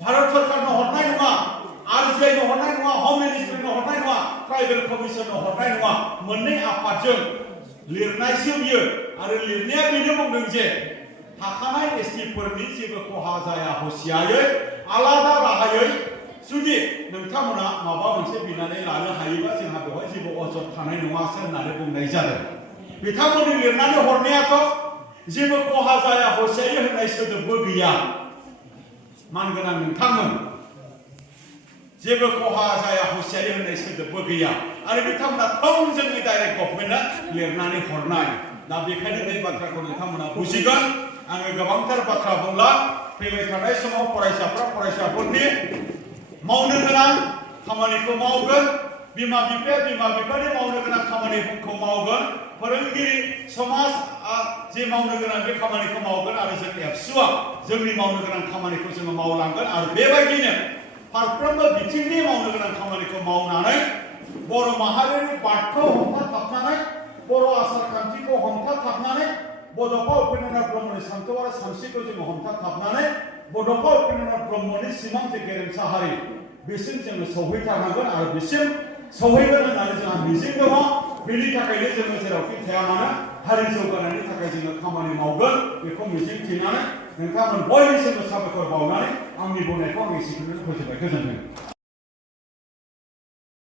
भारत सरकारनो हरनाय नङा आरजिआइनो हरनाय नङा हम मिनिस्ट्रिनो हरनाय नङा ट्राइबेल कमिसननो हरनाय नङा मोननै आफादजों लिरनायसो बियो आरो लिरनाया बेनो बुंदों जे थाखानाय एसटिफोरनि जेबो खहा जाया हसियायै आलादा राहायै जुदि नोंथांमोना माबा मोनसे बिनानै लानो हायोबा जोंहा बेवहाय जेबो अजद थानाय नङासो होननानै बुंनाय जादों बिथांमोननि लिरनानै हरनायाथ' जेबो खहा जाया हसियायै होननाय सोदोबबो गैया मानगोनां नोंथांमोन जेबो खहा जाया हसियायै होननाय सोदोबबो गैया आरो बिथांमोना थोंजोङै डाइरेक्ट गभर्नमेन्टआ लिरनानै हरनाय दा बेखायनो बे बाथ्राखौ नोंथांमोना बुजिगोन आङो गोबांथार बाथ्रा बुंला फैबाय थानाय समाव फरायसाफोरनि मावनो गोनां खामानिखौ मावगोन बिमा बिफानि मावनो गोनां खामानिखौ मावगोन फोरोंगिरि समाज जे मावनो गोनां बे खामानिखौ मावगोन आरो जों एबसुआ जोंनि मावनो गोनां खामानिखौ जोङो मावलांगोन आरो बेबायदिनो फारफ्रोमबो बिथिंनि मावनो गोनां खामानिखौ मावनानै बर' माहारिनि बादखौ हमथाथाबनानै बर' आसार खान्थिखौ हमथाथाबनानै बड'फा उपेन्द्रनाथ ब्रह्मनि सान्थौ आरो सानस्रिखौ जोङो हमथाथाबनानै बड'फा उपेन्द्रनाथ ब्रह्मनि सिमां जे गेरेमसा हारि बिसिम जोङो सौहैथारनांगोन आरो बिसिम सौहैगोन होननानै जोंहा मिजिं दङ बेनि थाखायनो जोङो जेरावखि थाया मानो हारि जौगानायनि थाखाय जोङो खामानि मावगोन बेखौ मिजिं थिनानै नोंथांमोन बयनिसिमबो साबायखर बावनानै आंनि बुंनायखौ आं एसेखौनो फोजोबबाय गोजोन्थों